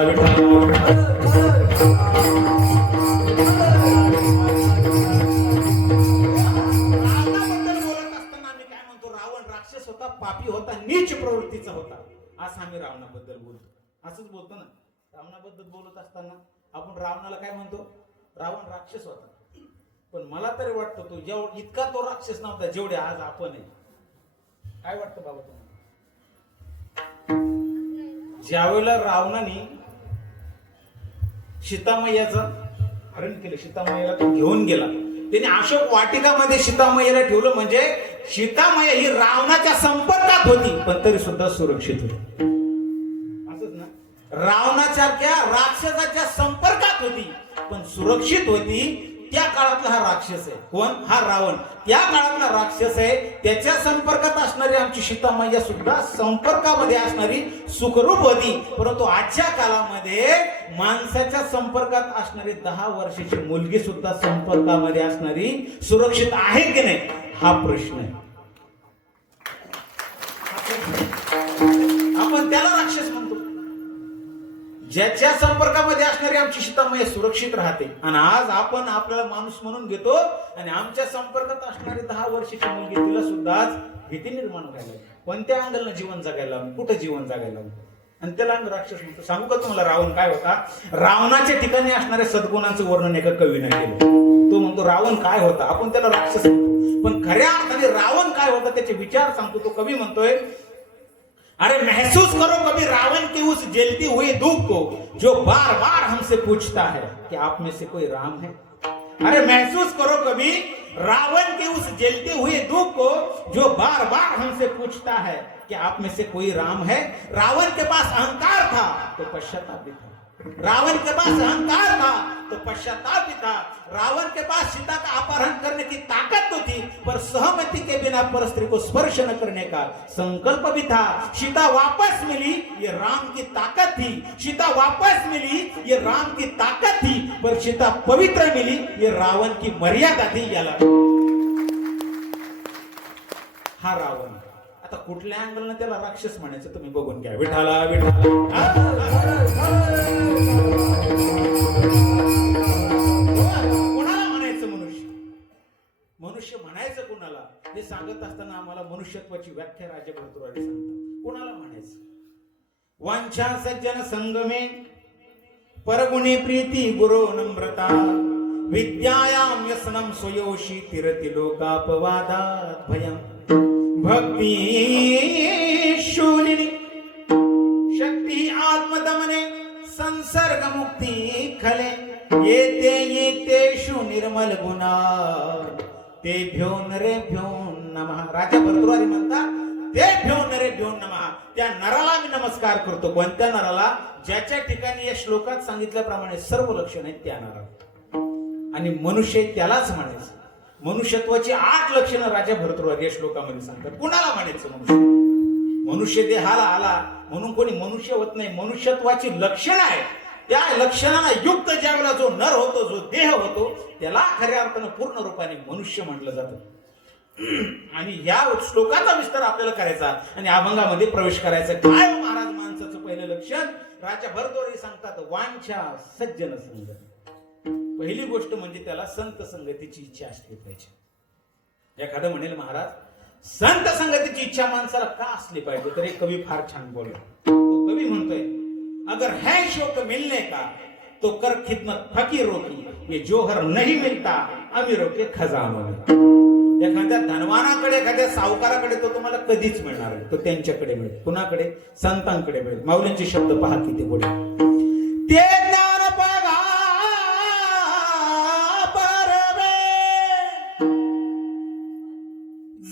होता, पापी होता, नीच प्रवृत्तीचा होता असं आम्ही रावणाबद्दल बोलतो. असंच बोलतो ना. रावणाबद्दल बोलत असताना आपण रावणाला काय म्हणतो? रावण राक्षस होता. पण मला तरी वाटतं तो इतका तो राक्षस नव्हता जेवढे आज आपण आहे. काय वाटतं बाबा तुम्हाला? ज्यावेळेला रावणाने सीतामय्याचं हरण केलं, सीतामय्याला तो घेऊन गेला. त्याने अशोक वाटिकामध्ये सीतामय्याला ठेवलं. म्हणजे सीतामय्या ही रावणाच्या संपर्कात होती पण तरी सुद्धा सुरक्षित होती. असंच ना. रावणासारख्या राक्षसाच्या संपर्कात होती पण सुरक्षित होती. त्या काळातला हा राक्षस आहे. कोण? हा रावण. त्या काळातला राक्षस आहे. त्याच्या संपर्कात असणारी आमची सीतामाया सुद्धा संपर्कामध्ये असणारी सुखरूप होती. परंतु आजच्या काळामध्ये माणसाच्या संपर्कात असणारी 10 वर्षाची मुलगी सुद्धा संपर्कामध्ये असणारी सुरक्षित आहे की नाही, हा प्रश्न आहे. आपण त्याला राक्षस म्हणतो. ज्याच्या संपर्कामध्ये असणारी आमची सीतामाया सुरक्षित राहते. आणि आज आपण आपल्याला माणूस म्हणून घेतो आणि आमच्या संपर्कात असणारी 10 वर्षाची मुलगी, तिला सुद्धा आज भीती निर्माण व्हायला. कोणत्या अँगलनं जीवन जगायला, कुठं जीवन जगायला, आणि त्याला आम्ही राक्षस म्हणतो. सांगू का तुम्हाला रावण काय होता? रावणाच्या ठिकाणी असणाऱ्या सद्गुणांचं वर्णन एका कवीने केलं. तो म्हणतो रावण काय होता, आपण त्याला राक्षस म्हणतो, पण खऱ्या अर्थाने रावण काय होता त्याचे विचार सांगतो. तो कवी म्हणतोय, अरे महसूस करो कभी रावण की उस जलती हुई धूप को जो बार बार हमसे पूछता है कि आप में से कोई राम है. अरे महसूस करो कभी रावण की उस जलती हुई धूप को जो बार बार हमसे पूछता है कि आप में से कोई राम है. रावण के पास अहंकार था तो पश्चाताप भी था. रावण के पास अहंकार था तो पश्चाताप भी था. रावण के पास सीता का अपहरण करने की ताकत तो थी, पर सहमति के बिना परस्त्री को स्पर्श न करने का संकल्प भी था. सीता वापस मिली, ये राम की ताकत थी. सीता वापस मिली, ये राम की ताकत थी. पर सीता पवित्र मिली, ये रावण की मर्यादा थी. याला हा रावण. आता कुठल्या अँगलनं त्याला राक्षस म्हणायचं तुम्ही बघून घ्या. विठाला विठाला मनुष्य म्हणायचं कुणाला, हे सांगत असताना आम्हाला मनुष्यत्वाची व्याख्या राजा भर्तृहरी सांगतात. कुणाला म्हणायचं? वांछा सज्जन संगमे परगुणी प्रीती गुरो नम्रता विद्यायाम व्यसनम स्वयोशी तिरति लोकापवादात भयम भक्ती शूलिनी शक्ती आत्मदमने संसर्ग मुक्ती खले येते येतेषु निर्मल गुणा ते भ्यो नरे भ्यो नमः. राजा भर्तृहरी म्हणतात ते भ्यो नरे भ्यो नमः. त्या नराला मी नमस्कार करतो. कोणत्या नराला? ज्याच्या ठिकाणी या श्लोकात सांगितल्याप्रमाणे सर्व लक्षण आहेत त्या नराला. आणि मनुष्य त्यालाच म्हणायचं. मनुष्यत्वाची 8 लक्षणं राजा भर्तृहरी या श्लोकामध्ये सांगतात. कुणाला म्हणायचं मनुष्य? मनुष्य देहाला आला म्हणून कोणी मनुष्य होत नाही. मनुष्यत्वाची लक्षणं आहे. त्या लक्षणाला युक्त ज्यावेळेला जो नर होतो, जो देह होतो, त्याला खऱ्या अर्थानं पूर्ण रूपाने मनुष्य म्हटलं जातं. आणि या श्लोकाचा विस्तार आपल्याला करायचा आणि अभंगामध्ये प्रवेश करायचा. काय महाराज माणसाचं पहिलं लक्षण राजा भर्तृहरी सांगतात? वांछा सज्जन संग. पहिली गोष्ट म्हणजे त्याला संत संगतीची इच्छा असली पाहिजे. एखादं म्हणेल महाराज संत संगतीची इच्छा माणसाला का असली पाहिजे, तर एक कवी फार छान बोलला. तो कवी म्हणतोय, अगर है शौक मिलने का तो कर खिदमत फकीरों की, ये जोहर नहीं मिलता अमीरों के खजानों में. एखाद्या धनवानाकडे, एखाद्या सावकाराकडे तो तुम्हाला कधीच मिळणार नाही, तो त्यांच्याकडे मिळेल. कुणाकडे? संतांकडे मिळेल. माऊलींचे शब्द पहा किती गोड. ते ज्ञान बघा परवे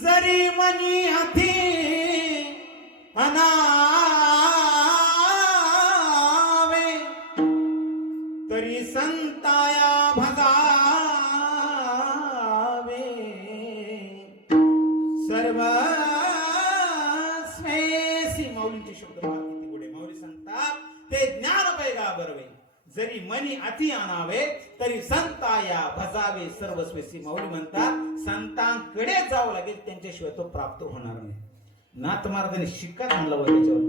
जरी मनी हाती अनावे तरी संताया भजावे सर्व स्वेसी. माऊलींचे शब्द पहा किती गोडे. माऊली सांगतात ते ज्ञान पैगा बरवे जरी मनी अति आणावे तरी संताया भजावे सर्वस्वेसी. माऊली म्हणतात संतांकडे जावं लागेल, त्यांच्याशिवाय तो प्राप्त होणार नाही. नाथ महाराजांनी शिक्का आणला होता त्याच्यावर.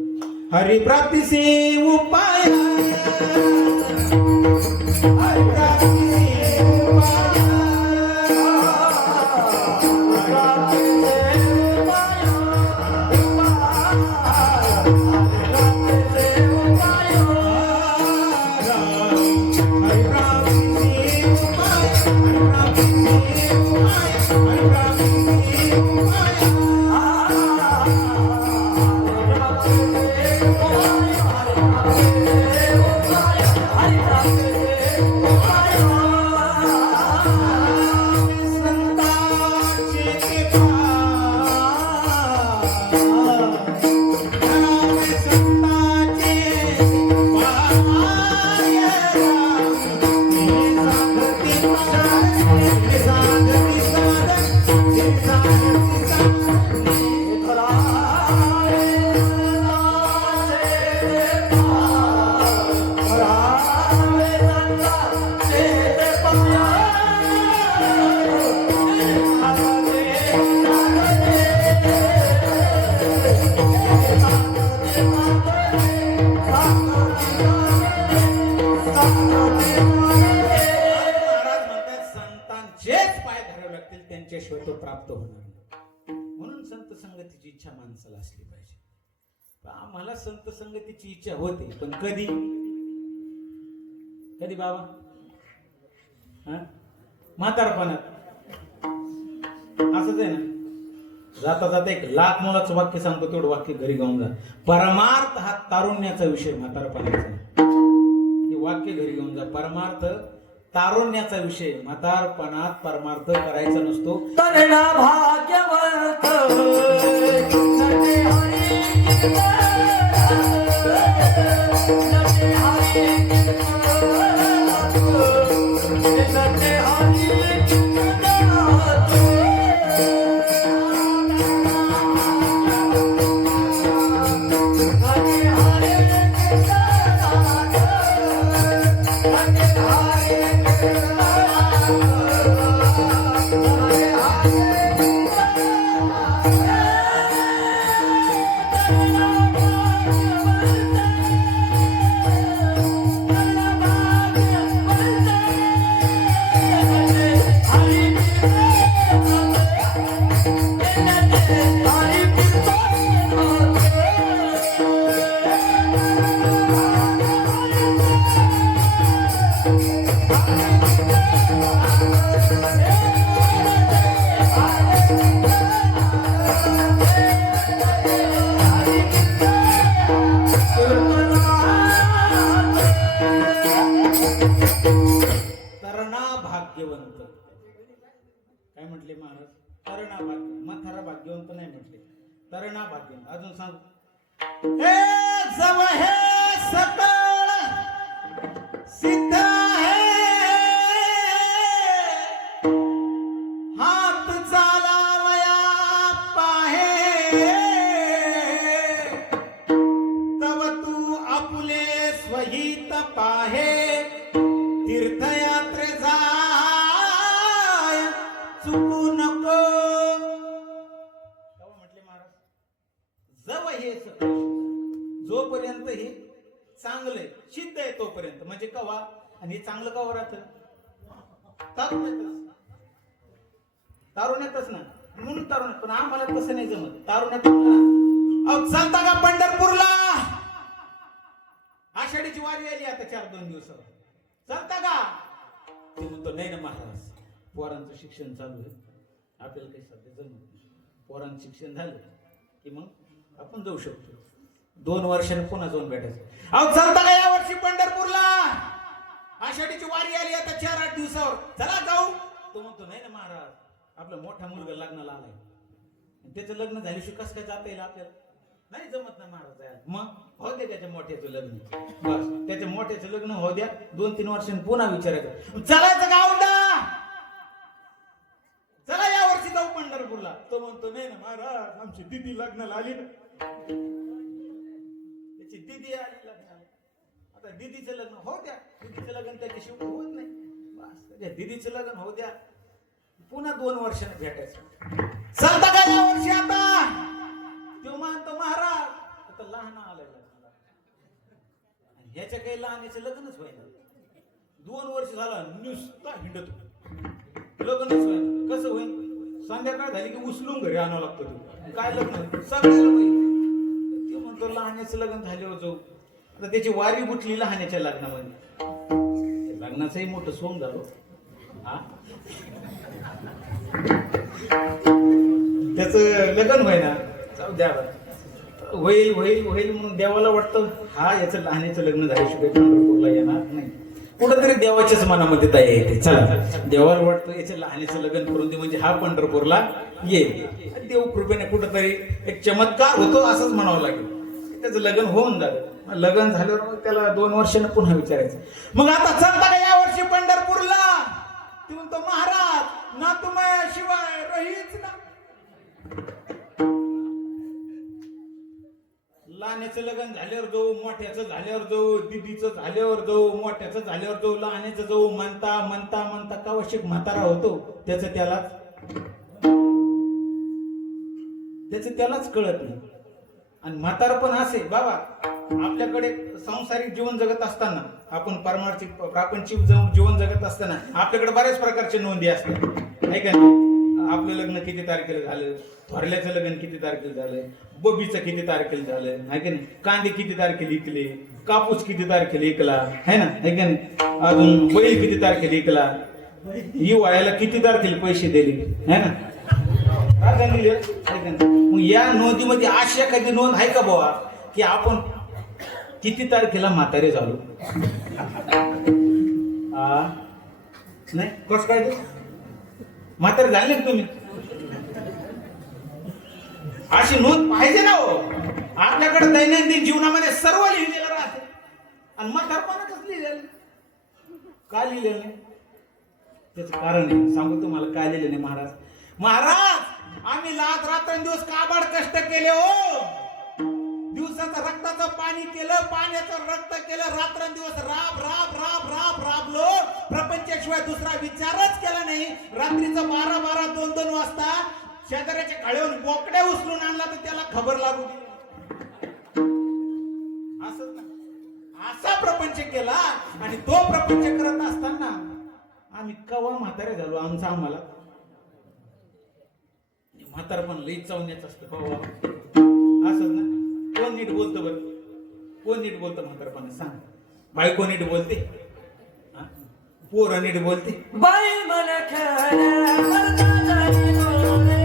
हरिप्राप्तीचे उपाय, हरिप्राप्तीचे उपाय, देवाचेच पाय धरावे लागतील, त्यांच्याशिवाय तो प्राप्त होणार नाही. म्हणून संत संगतीची इच्छा माणसाला असली पाहिजे. आम्हाला संत संगतीची इच्छा होते, पण कधी कधी बाबा म्हातारपणात. असंच आहे ना. जाता जाता एक लाख मुलाचं वाक्य सांगतो, तेवढं वाक्य घरी गाऊन जा. परमार्थ हा तारुण्याचा विषय, म्हातारपणाचा. हे वाक्य घरी घेऊन जा. परमार्थ तारुण्याचा विषय, म्हातारपणात परमार्थ करायचा नसतो. तरणा भाग्यवंत नटे हरी नटे हरी नटे भाग्यवंत. काय म्हटले महाराज? तरणा भाग्य. म्हातारा भाग्यवंत नाही म्हटले, तरणा भाग्यवंत. अजून सांग. हे जव हे सकळ सिद्ध है, हात चालावया पाहे, तव तू आपुले स्वहित पाहे, तीर्थयात्रे जाय चुकू नको. म्हटले महाराज, जव हे सकळ, जोपर्यंत हे चांगलंय सिद्ध आहे तोपर्यंत. म्हणजे कवा, आणि हे चांगलं कवा राहतं? तारुण्यातच. तारुण्यातच ना, म्हणून तारुण्यात. पण आम्हाला तसं नाही जमत. तारुण्यात चालता का पंढरपूरला? आषाढीची वारी आली आता 4-2 दिवसावर. चालता का? ते म्हणतो नाही ना महाराज, पोरांचं शिक्षण चालू आहे, आपल्याला काही सध्या जमत नाही. पोरांचं शिक्षण झालं की मग आपण जाऊ शकतो. 2 वर्षांनी पुन्हा जाऊन भेटायचं. अहो चालता का या वर्षी पंढरपूरला? आषाढीची वारी आली आता 4-8 दिवसावर, चला जाऊ. तो म्हणतो नाही ना महाराज, आपला मोठा मुलगा लग्नाला आलाय, त्याचं लग्न झाल्याशिवाय कसं काय जाता येईल आपल्याला? नाही जमत ना महाराज जायला. मग हो द्या त्याच्या मोठ्याचं लग्न, बस त्याच्या मोठ्याचं लग्न हो द्या. 2-3 वर्षांनी पुन्हा विचारायचं, चलायचं का औंढा? चला या वर्षी जाऊ पंढरपूरला. तो म्हणतो नाही ना महाराज, आमची दिदी लग्नाला आली ना, त्याची दिदी आली लग्नाला. आता दिदीचं लग्न हो द्या, दिदीचं लग्न त्याच्याशिवाय होत नाही, बस त्याच्या दिदीचं लग्न हो द्या, पुन्हा 2 वर्षांनी भेटायचं. चालता का या वर्षी? आता तो म्हणतो महाराज आता लहान आलाय लग्नाला, ह्याच्या काही लहानाचं लग्नच व्हायला. 2 वर्ष झाला नुसता हिंडतो, लग्नच व्हायला. कसं होईल? संध्याकाळ झाली की उचलून घरी आणावं लागतं. काय लग्न? सगळ्याला होईल. तो म्हणतो लहानाचं लग्न झाल्यावर जाऊ. आता त्याची वारी गुटली लहानाच्या लग्नामध्ये. लग्नाचंही मोठं सोंग झालो. हा, त्याच लग्न व्हायना, जाऊ द्या, होईल होईल होईल म्हणून देवाला वाटतं हा याचं लहानाचं लग्न झाल्याशिवाय पंढरपूरला येणार नाही. कुठंतरी देवाच्याच मनामध्ये तयारी येते, चला देवाला वाटतं याचं लहानाचं लग्न करून दे म्हणजे हा पंढरपूरला येईल. देव कृपेने कुठंतरी एक चमत्कार होतो असंच म्हणावं लागेल. त्याचं लग्न होऊन झालं. लग्न झाल्यावर मग त्याला 2 वर्षांनी पुन्हा विचारायचं, मग आता चालता का या वर्षी पंढरपूरला? ती म्हणतो महाराज ना तुम्हाला शिवाय रहीच ना. लहानाचं लग्न झाल्यावर जाऊ, मोठ्याचं झाल्यावर जाऊ, दिदीचं झाल्यावर जाऊ, मोठ्याचं झाल्यावर जाऊ, लहानाचं जाऊ म्हणता म्हणता म्हणता कावशिक म्हातारा होतो. त्याचं त्यालाच कळत नाही. आणि म्हातारा पण असे बाबा, आपल्याकडे सांसारिक जीवन जगत असताना आपण प्रापंचिक जीवन जगत असताना आपल्याकडे बऱ्याच प्रकारच्या नोंदी असतात नाही का. आपलं लग्न किती तारखेला झालं, थोरल्याचं लग्न किती तारखेला झालं, बबीचं किती तारखेला झालं आहे की नाही, कांदे किती तारखेला इकले, कापूस किती तारखेला इकला है ना, है की नाही, अजून बैल किती तारखेला इकला, ही वयाला किती तारखेला पैसे दिले है ना. मग या नोंदीमध्ये अशी एखादी नोंद आहे का बाबा की आपण किती तारखेला म्हातारे झालो. नाही कस काय ते म्हातारे झाले ना तुम्ही, अशी नोंद पाहिजे ना हो. आपल्याकडे दैनंदिन जीवनामध्ये सर्व लिहिलेलं राहते आणि म्हातारपणातच लिहिलेलं. का लिहिलेलं नाही त्याचं कारण आहे सांगू तुम्हाला. काय लिहिलं नाही महाराज. महाराज आम्ही रात्रंदिवस काबाड कष्ट केले हो. दिवसाचं रक्ताचं पाणी केलं, पाण्याचं रक्त केलं, रात्रंदिवस राब राब राब राब राबलो. प्रपंचाशिवाय दुसरा विचारच केला नाही. रात्रीचं 12-12, 2-2 वाजता शेजाऱ्याच्या खाळीवरून बोकड्या उचलून आणला तर त्याला खबर लागू असं ना. असा प्रपंच केला आणि तो प्रपंच करत असताना आम्ही कवा म्हातारे झालो. आम्हाला म्हातारपण लई चावण्याचं असतं बाबा असं ना. कोण नीट बोलतं बरं, कोण नीट बोलतं म्हातारपणात सांग. बायको नीट बोलते, पोरं नीट बोलते. बाई मला खरं मरणारी बोले.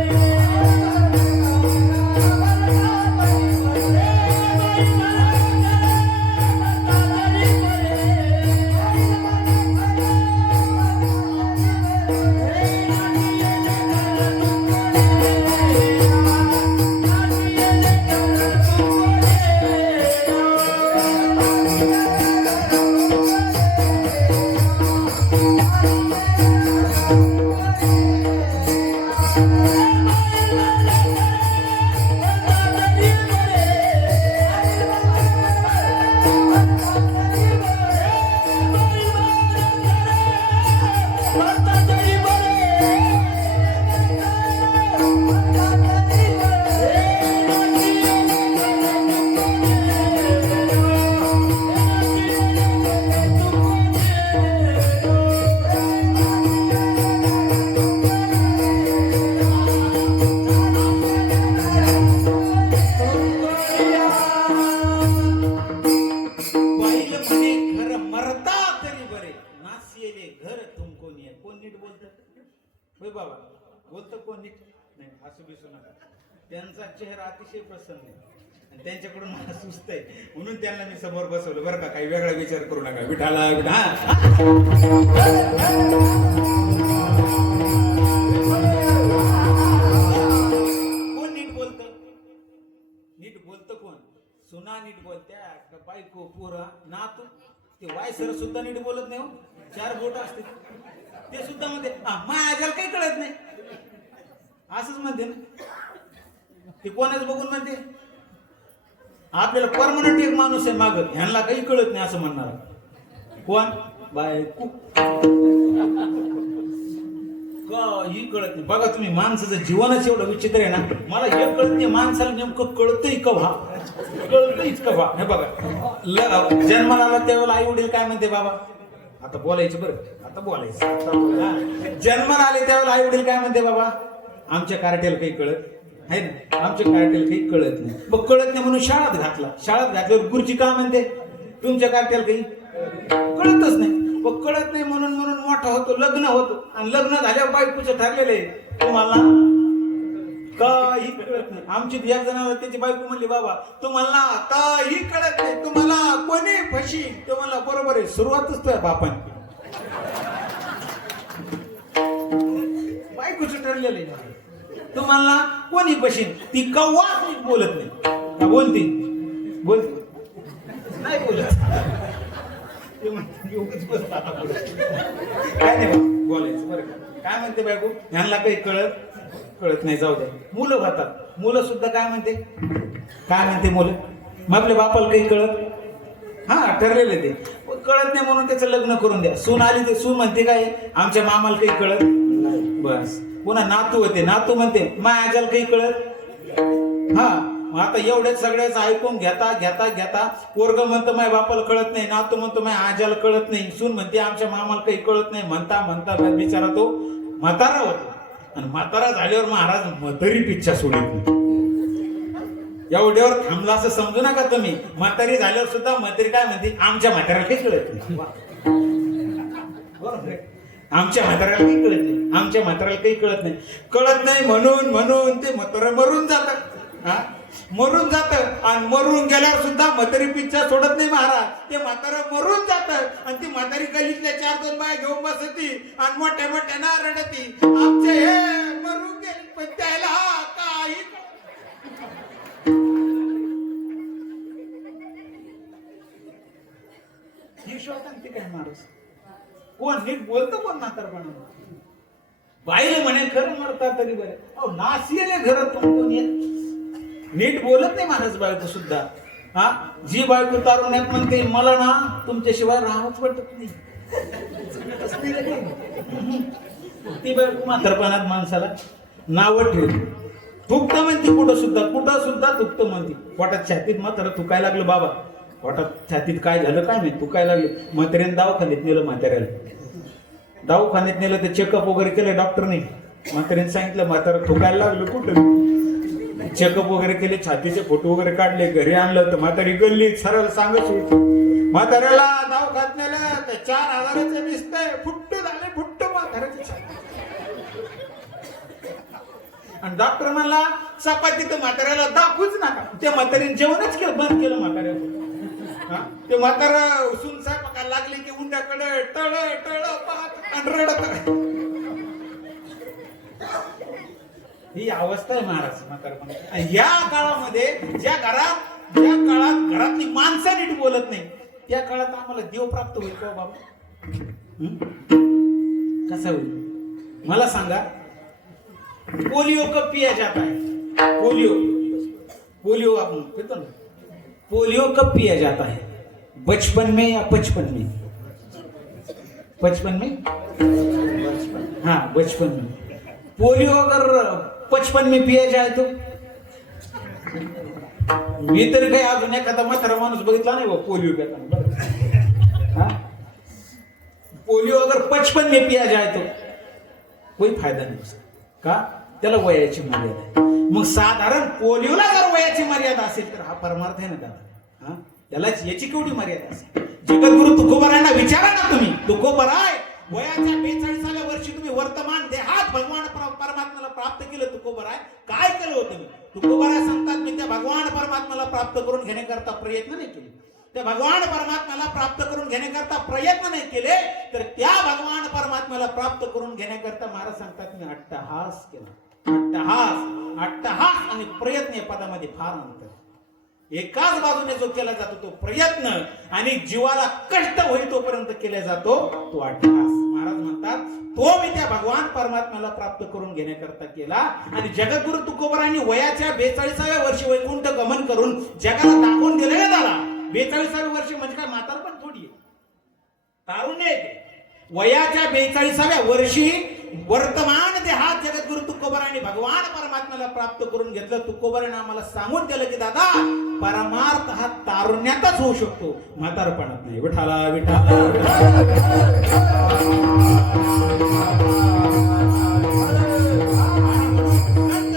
त्यांचा चेहरा अतिशय प्रसन्न आहे आणि त्यांच्याकडून मला सुस्त आहे म्हणून त्यांना मी समोर बसवलं बरं का. काही वेगळा विचार करू नका. विठाला कोण नीट बोलत, नीट बोलत कोण. सुना नीट बोलत्या का बायको, पोरा, नातू. ते वायसर सुद्धा नीट बोलत नाही हो. 4 बोट असते ते सुद्धा म्हणते माझ्याला काही कळत नाही असंच म्हणते ना. ते कोणाच बघून म्हणते. आपल्याला परमनंट एक माणूस आहे माग, ह्यांना काही कळत नाही असं म्हणणार. कोण बायको काही कळत नाही. बघा तुम्ही माणसाचं जीवनच एवढं विचित्र आहे ना. मला हे कळत नाही माणसाला नेमकं कळतंय का व्हा, कळतंयच का व्हा. हे बघा जन्माला आला त्यावेळेला आई वडील काय म्हणते बाबा. आता बोलायचं बरं, आता बोलायचं. जन्माला आले त्यावेळेला आई वडील काय म्हणते बाबा आमच्या कार्ट्याला काही कळत आहे ना, आमच्या कार्ट्याला काही कळत नाही. मग कळत नाही म्हणून शाळेत घातला. शाळेत घातल्यावर गुरुजी काय म्हणते तुमच्या कार्ट्याला काही कळतच नाही. मग कळत नाही म्हणून मोठा होतो, लग्न होतो आणि लग्न झाल्यावर बायकोचं ठरलेलं आहे तुम्हाला काही कळत नाही. आमची एक जणाला त्याची बायको म्हणली बाबा तुम्हाला काही कळत नाही, तुम्हाला कोणी फशी. तो म्हणला बरोबर आहे, सुरुवातच तो बापाने. बायकोचं ठरलेलं आहे तुम्हाला कोणी फशीन. ती कव्वाच बोलत नाही का बोलते नाही बोलत. काय नाही बोलायचं बरं का. काय म्हणते बायको ह्यांना काही कळत नाही जाऊ द्या. मुलं खातात, मुलं सुद्धा काय म्हणते मुलं मग आपल्या बापाला काही कळत ठरलेलं ते कळत नाही म्हणून त्याचं लग्न करून द्या. सून आली ते सून म्हणते काय आमच्या मामाला काही कळत बस. पुन्हा नातू होते, नातू म्हणते माझ्याला काही कळत मग आता एवढेच सगळ्याच ऐकून घेता घेता घेता पोरग म्हणतो माझ्या बापाला कळत नाही, नातू म्हणतो माझ्या आज्याला कळत नाही, सून म्हणते आमच्या मामाला काही कळत नाही, म्हणता म्हणता बिचारा तो म्हातारा होतो. आणि म्हातारा झाल्यावर महाराज म्हातारी पिच्छा सोडित नाही. एवढ्यावर थांबला असं समजू नका तुम्ही. म्हातारी झाल्यावर सुद्धा म्हातारी काय म्हणते, आमच्या म्हाताऱ्याला काही कळत नाही. बरोबर आहे, आमच्या म्हाताऱ्याला काही कळत नाही, आमच्या म्हाताऱ्याला काही कळत नाही. कळत नाही म्हणून म्हणून ते म्हातारं मरून जात, मरून जात. आणि मरून गेल्यावर सुद्धा म्हातारी पिच्छा सोडत नाही महाराज. ते म्हातारं मरून जात आणि ती म्हातारी गलीतल्या 4-2 बाया घेऊन बसती आणि मोठ्या मोठ्या ना रडती, आमचे हे मरून गेले पण त्याला काही. ते काय माणूस कोण नीट बोलतो, कोण म्हातारपणा बाईला म्हणे खरं मरता तरी बरे. अहो नाशियले घरात कोण येत नीट बोलत नाही महाराज बायको सुद्धा. हा, जी बायको तारुण्यात म्हणते मला ना तुमच्याशिवाय राहावंच वाटत नाही, ती बायको म्हातारपणात माणसाला नावं ठेवते. थुकतं म्हणते कुठं सुद्धा थुकतं म्हणते. पोटात छातीत म्हातारं थुकायला लागलं बाबा, पोटात छातीत काय झालं काय नाही थुकायला लागले. म्हाताऱ्याने दवाखान्यात नेलं, म्हाताऱ्याला दवाखान्यात नेलं ते चेकअप वगैरे केलं डॉक्टरने. म्हाताऱ्याने सांगितलं म्हातारं थुकायला लागलं कुठं. चेकअप वगैरे केले, छातीचे फोटो वगैरे काढले, घरी आणलं तर म्हातारी गल्ली सरळ सांगत होती. म्हाताऱ्याला दवाखान्यात नेलं तर 4,000चं दिसतंय, फुट्ट झाले फुट्ट म्हाताऱ्याची छाती. आणि डॉक्टर म्हणला चपाती तर म्हाताऱ्याला दाखवूच नका. त्या म्हातारीने जेवणच केलं, बंद केलं म्हाताऱ्याला. ते म्हातारा सुन साहेब लागले की उंड्याकडे टळ टळ पाहत आणि रडत. ही अवस्था आहे महाराज म्हातारपणा. या काळामध्ये ज्या काळात घरातली माणसं नीट बोलत नाही, त्या काळात आम्हाला देव प्राप्त होईल का बाबा? कसा होईल मला सांगा. पोलिओ कब पिया जाता है? पोलिओ आपण पितो ना. पोलियो कब पिया जाता है? बचपन में या 55 में? 55 में? हाँ, बचपन में. पोलियो अगर 55 में पिया जाए तो मी तर काही अजून एखादा म्हातारा माणूस बघितला नाही बा पोलिओ पिताना. पोलिओ अगर 55 में पिया जाए तो कोई फायदा नाही का? त्याला वयाची मर्यादा आहे. मग साधारण पोलिओला जर वयाची मर्यादा असेल तर हा परमार्थ आहे ना दादा. त्याला याची केवढी मर्यादा असेल? जगद्गुरु तुकोबारायांना विचारा ना तुम्ही. तुकोबाराय वयाच्या 42व्या वर्षी तुम्ही वर्तमान देहात भगवान परमात्म्याला प्राप्त केलं. तुकोबाराय काय केलं होतं? तुकोबाराय सांगतात मी त्या भगवान परमात्म्याला प्राप्त करून घेण्याकरता प्रयत्न नाही केले. त्या भगवान परमात्म्याला प्राप्त करून घेण्याकरता प्रयत्न नाही केले तर त्या भगवान परमात्म्याला प्राप्त करून घेण्याकरता महाराज सांगतात मी अट्टहास केला. अट्टहास आणि प्रयत्न या पदामध्ये फार अंतर. एकाच बाजूने जो केला जातो तो प्रयत्न आणि जीवाला कष्ट होईल तोपर्यंत केला जातो तो अट्टहास. महाराज म्हणतात तो मी त्या भगवान परमात्म्याला प्राप्त करून घेण्याकरता केला. आणि जगद्गुरु तुकोबारायांनी वयाच्या 42व्या वर्षी वैकुंठ गमन करून जगाला दाखवून दिलेलं त्याला. 42व्या वर्षी म्हणजे काय म्हातारपण थोडी आहे, तारुण्य आहे. वयाच्या 42व्या वर्षी वर्तमान देहात जगद्गुरु तुकोबारायांनी भगवान परमात्म्याला प्राप्त करून घेतलं. तुकोबारायांनी आम्हाला सांगून दिलं की दादा परमार्थ हा तारुण्यातच होऊ शकतो, म्हातारपणात नाही. विठाला विठाला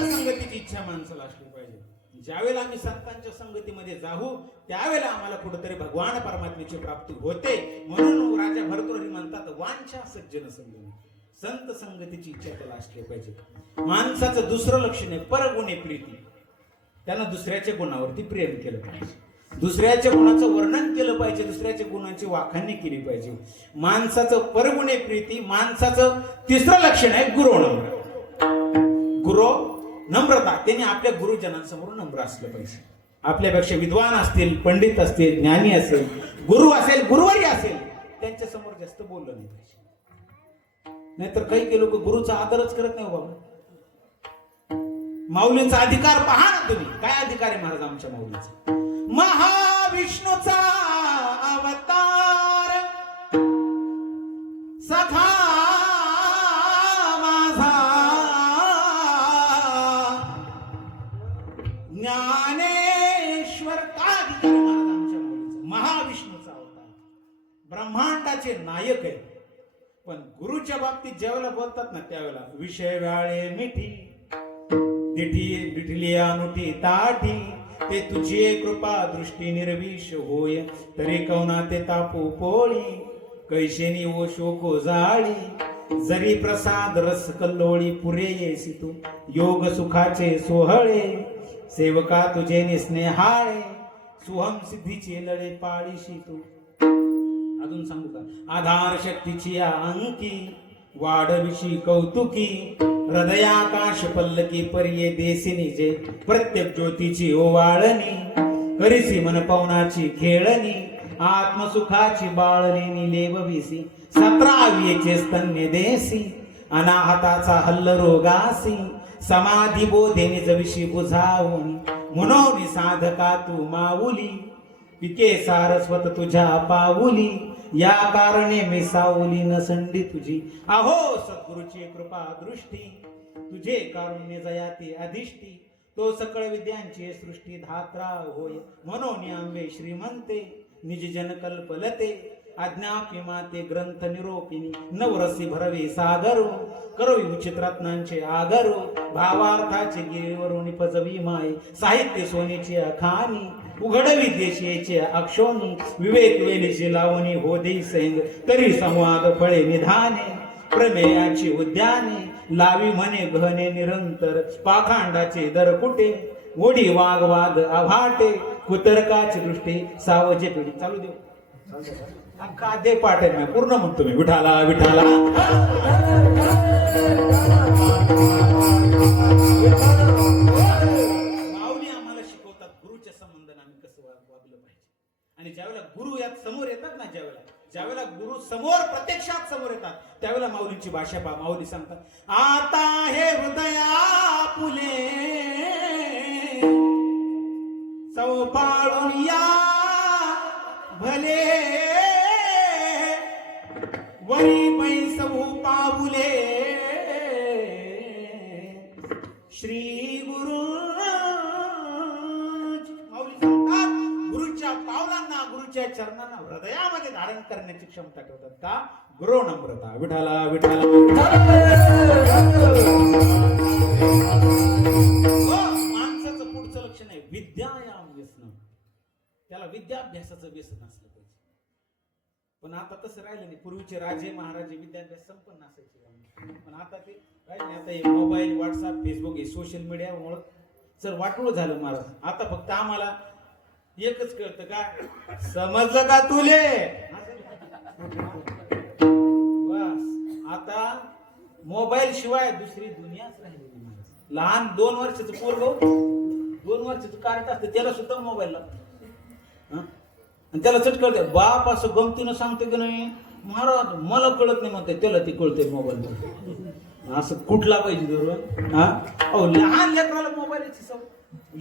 संगतीची इच्छा माणसाला असली पाहिजे. ज्यावेळेला आम्ही संतांच्या संगतीमध्ये जाऊ त्यावेळेला आम्हाला कुठेतरी भगवान परमात्म्याची प्राप्ती होते. म्हणून राजा भरतृहरी म्हणतात वांछा सज्जन संगती. संत संगतीची इच्छा त्याला असली पाहिजे. माणसाचं दुसरं लक्षण आहे परगुणे प्रीती. त्यानं दुसऱ्याच्या गुणावरती प्रेम केलं पाहिजे, दुसऱ्याच्या गुणाचं वर्णन केलं पाहिजे, दुसऱ्याच्या गुणांची वाखाणणी केली पाहिजे. माणसाचं परगुणे प्रीती. माणसाचं तिसरं लक्षण आहे गुरु नम्रता. त्याने आपल्या गुरुजनांसमोर नम्र असलं पाहिजे. आपल्यापेक्षा विद्वान असतील, पंडित असतील, ज्ञानी असेल, गुरु असेल, गुरुवारी असेल, त्यांच्या समोर जास्त बोललं नाही पाहिजे. नाहीतर काही लोक गुरुचा आदरच करत नाही बाबा. माऊलींचा अधिकार पहा ना तुम्ही. काय अधिकार आहे महाराज आमच्या माऊलीचा? महाविष्णूचा अवतार सखा माझा ज्ञाने जगताचे नायक आहे. पण गुरुच्या बाबतीत ज्यावेळेला बोलतात ना त्यावेळेला विषय व्याळे मिठी दिठी दिठली अनुठी ताठी ते तुझी कृपा दृष्टी निर्विष होय तरी कवना ते तापू पोळी कैशेनी ओ शोको जाळी जरी प्रसाद रस कल्लोळी पुरे येसी तू योग सुखाचे सोहळे सेवका तुझे निस्नेहाळे सुहम सिद्धीचे लढे पाळीशी तू. अजून सांगू का आधार शक्तीची या अंकी वाढविशी कौतुकी हृदयाकाश पल्लकी पर्ये देसिनी जे प्रत्येक ज्योतीची ओवाळणी करीसी मन पवनाची खेळणी आत्मसुखाची बाळलेनी लेवविसी 17 स्तन्य देसी अनाहताचा हल्ल रोगासी समाधी बोधे निजविशी बुझावून म्हणून साधका तू माऊली पिके सारस्वत तुझ्या पाऊली या कारणे मी सावली नसंडी तुझी अहो सद्गुरुची कृपा दृष्टी तुझे कारुण्य जयाती अधिष्ठी तो सकळ विद्यांची सृष्टी धात्रा होय म्हणून आंबे श्रीमंते निज जन कल्पलते अज्ञापी माते ग्रंथ निरोपिनी नवरसी भरवे सागरो करवी उचित रत्नांचे आगरो भावार्थाचे गिरीवरून पजवी माय साहित्य सोनेची अखानी उघडवी देशीचे अक्षोनी विवेक वेलीची लावणी होदी सेंग तरी संवाद फळे निधाने प्रमेयाची उद्याने लावी म्हणे गहने निरंतर पाखांडाचे दर कुटे ओढी वाघ वाघ आभाटे कुतर्काची दृष्टी सावजे पिढी चालू देऊ अख्खा दे पाठ आहे पूर्ण म्हणतो मी विठाला विठाला माऊली आम्हाला शिकवतात गुरुच्या संबंधाने आम्ही कसं वागलं पाहिजे. आणि ज्यावेळेला गुरु यात समोर येतात ना ज्यावेळेला गुरु समोर प्रत्यक्षात समोर येतात त्यावेळेला माऊलींची भाषा पहा. माऊली सांगतात आता हे हृदया फुले सौपाळून या भले वरी बैसवू पाऊले श्री गुरु. माऊली सांगतात गुरुच्या पावलांना गुरुच्या चरणांना हृदयामध्ये धारण करण्याची क्षमता ठेवतात का गुरु नम्रता विठाला विठाला माणसाचं पुढचं लक्षण आहे विद्यायाम व्यसन त्याला विद्याभ्यासाचं व्यसन असलं पाहिजे. पण आता तसं राहिलं नाही. पूर्वीचे राजे महाराजे विद्याभ्यास संपन्न असायचे पण आता ते राहिले नाही. आता हे मोबाईल व्हॉट्सअप फेसबुक हे सोशल मीडियामुळे जर वाटोळ झालं महाराज. आता फक्त आम्हाला एकच कळतं का समजलं का तुले बस. आता मोबाईल शिवाय दुसरी दुनियाच राहिली महाराज. लहान 2 वर्षाचं पोरग 2 वर्षाचं कार्ट असतं त्याला सुद्धा मोबाईल लागतो आणि त्याला चट कळते. बाप असं गमतीनं सांगते की नाही महाराज मला कळत नाही म्हणते त्याला ते कळते मोबाईल असं कुठला पाहिजे धरून. अहो लहान लेकराला मोबाईलची सवय.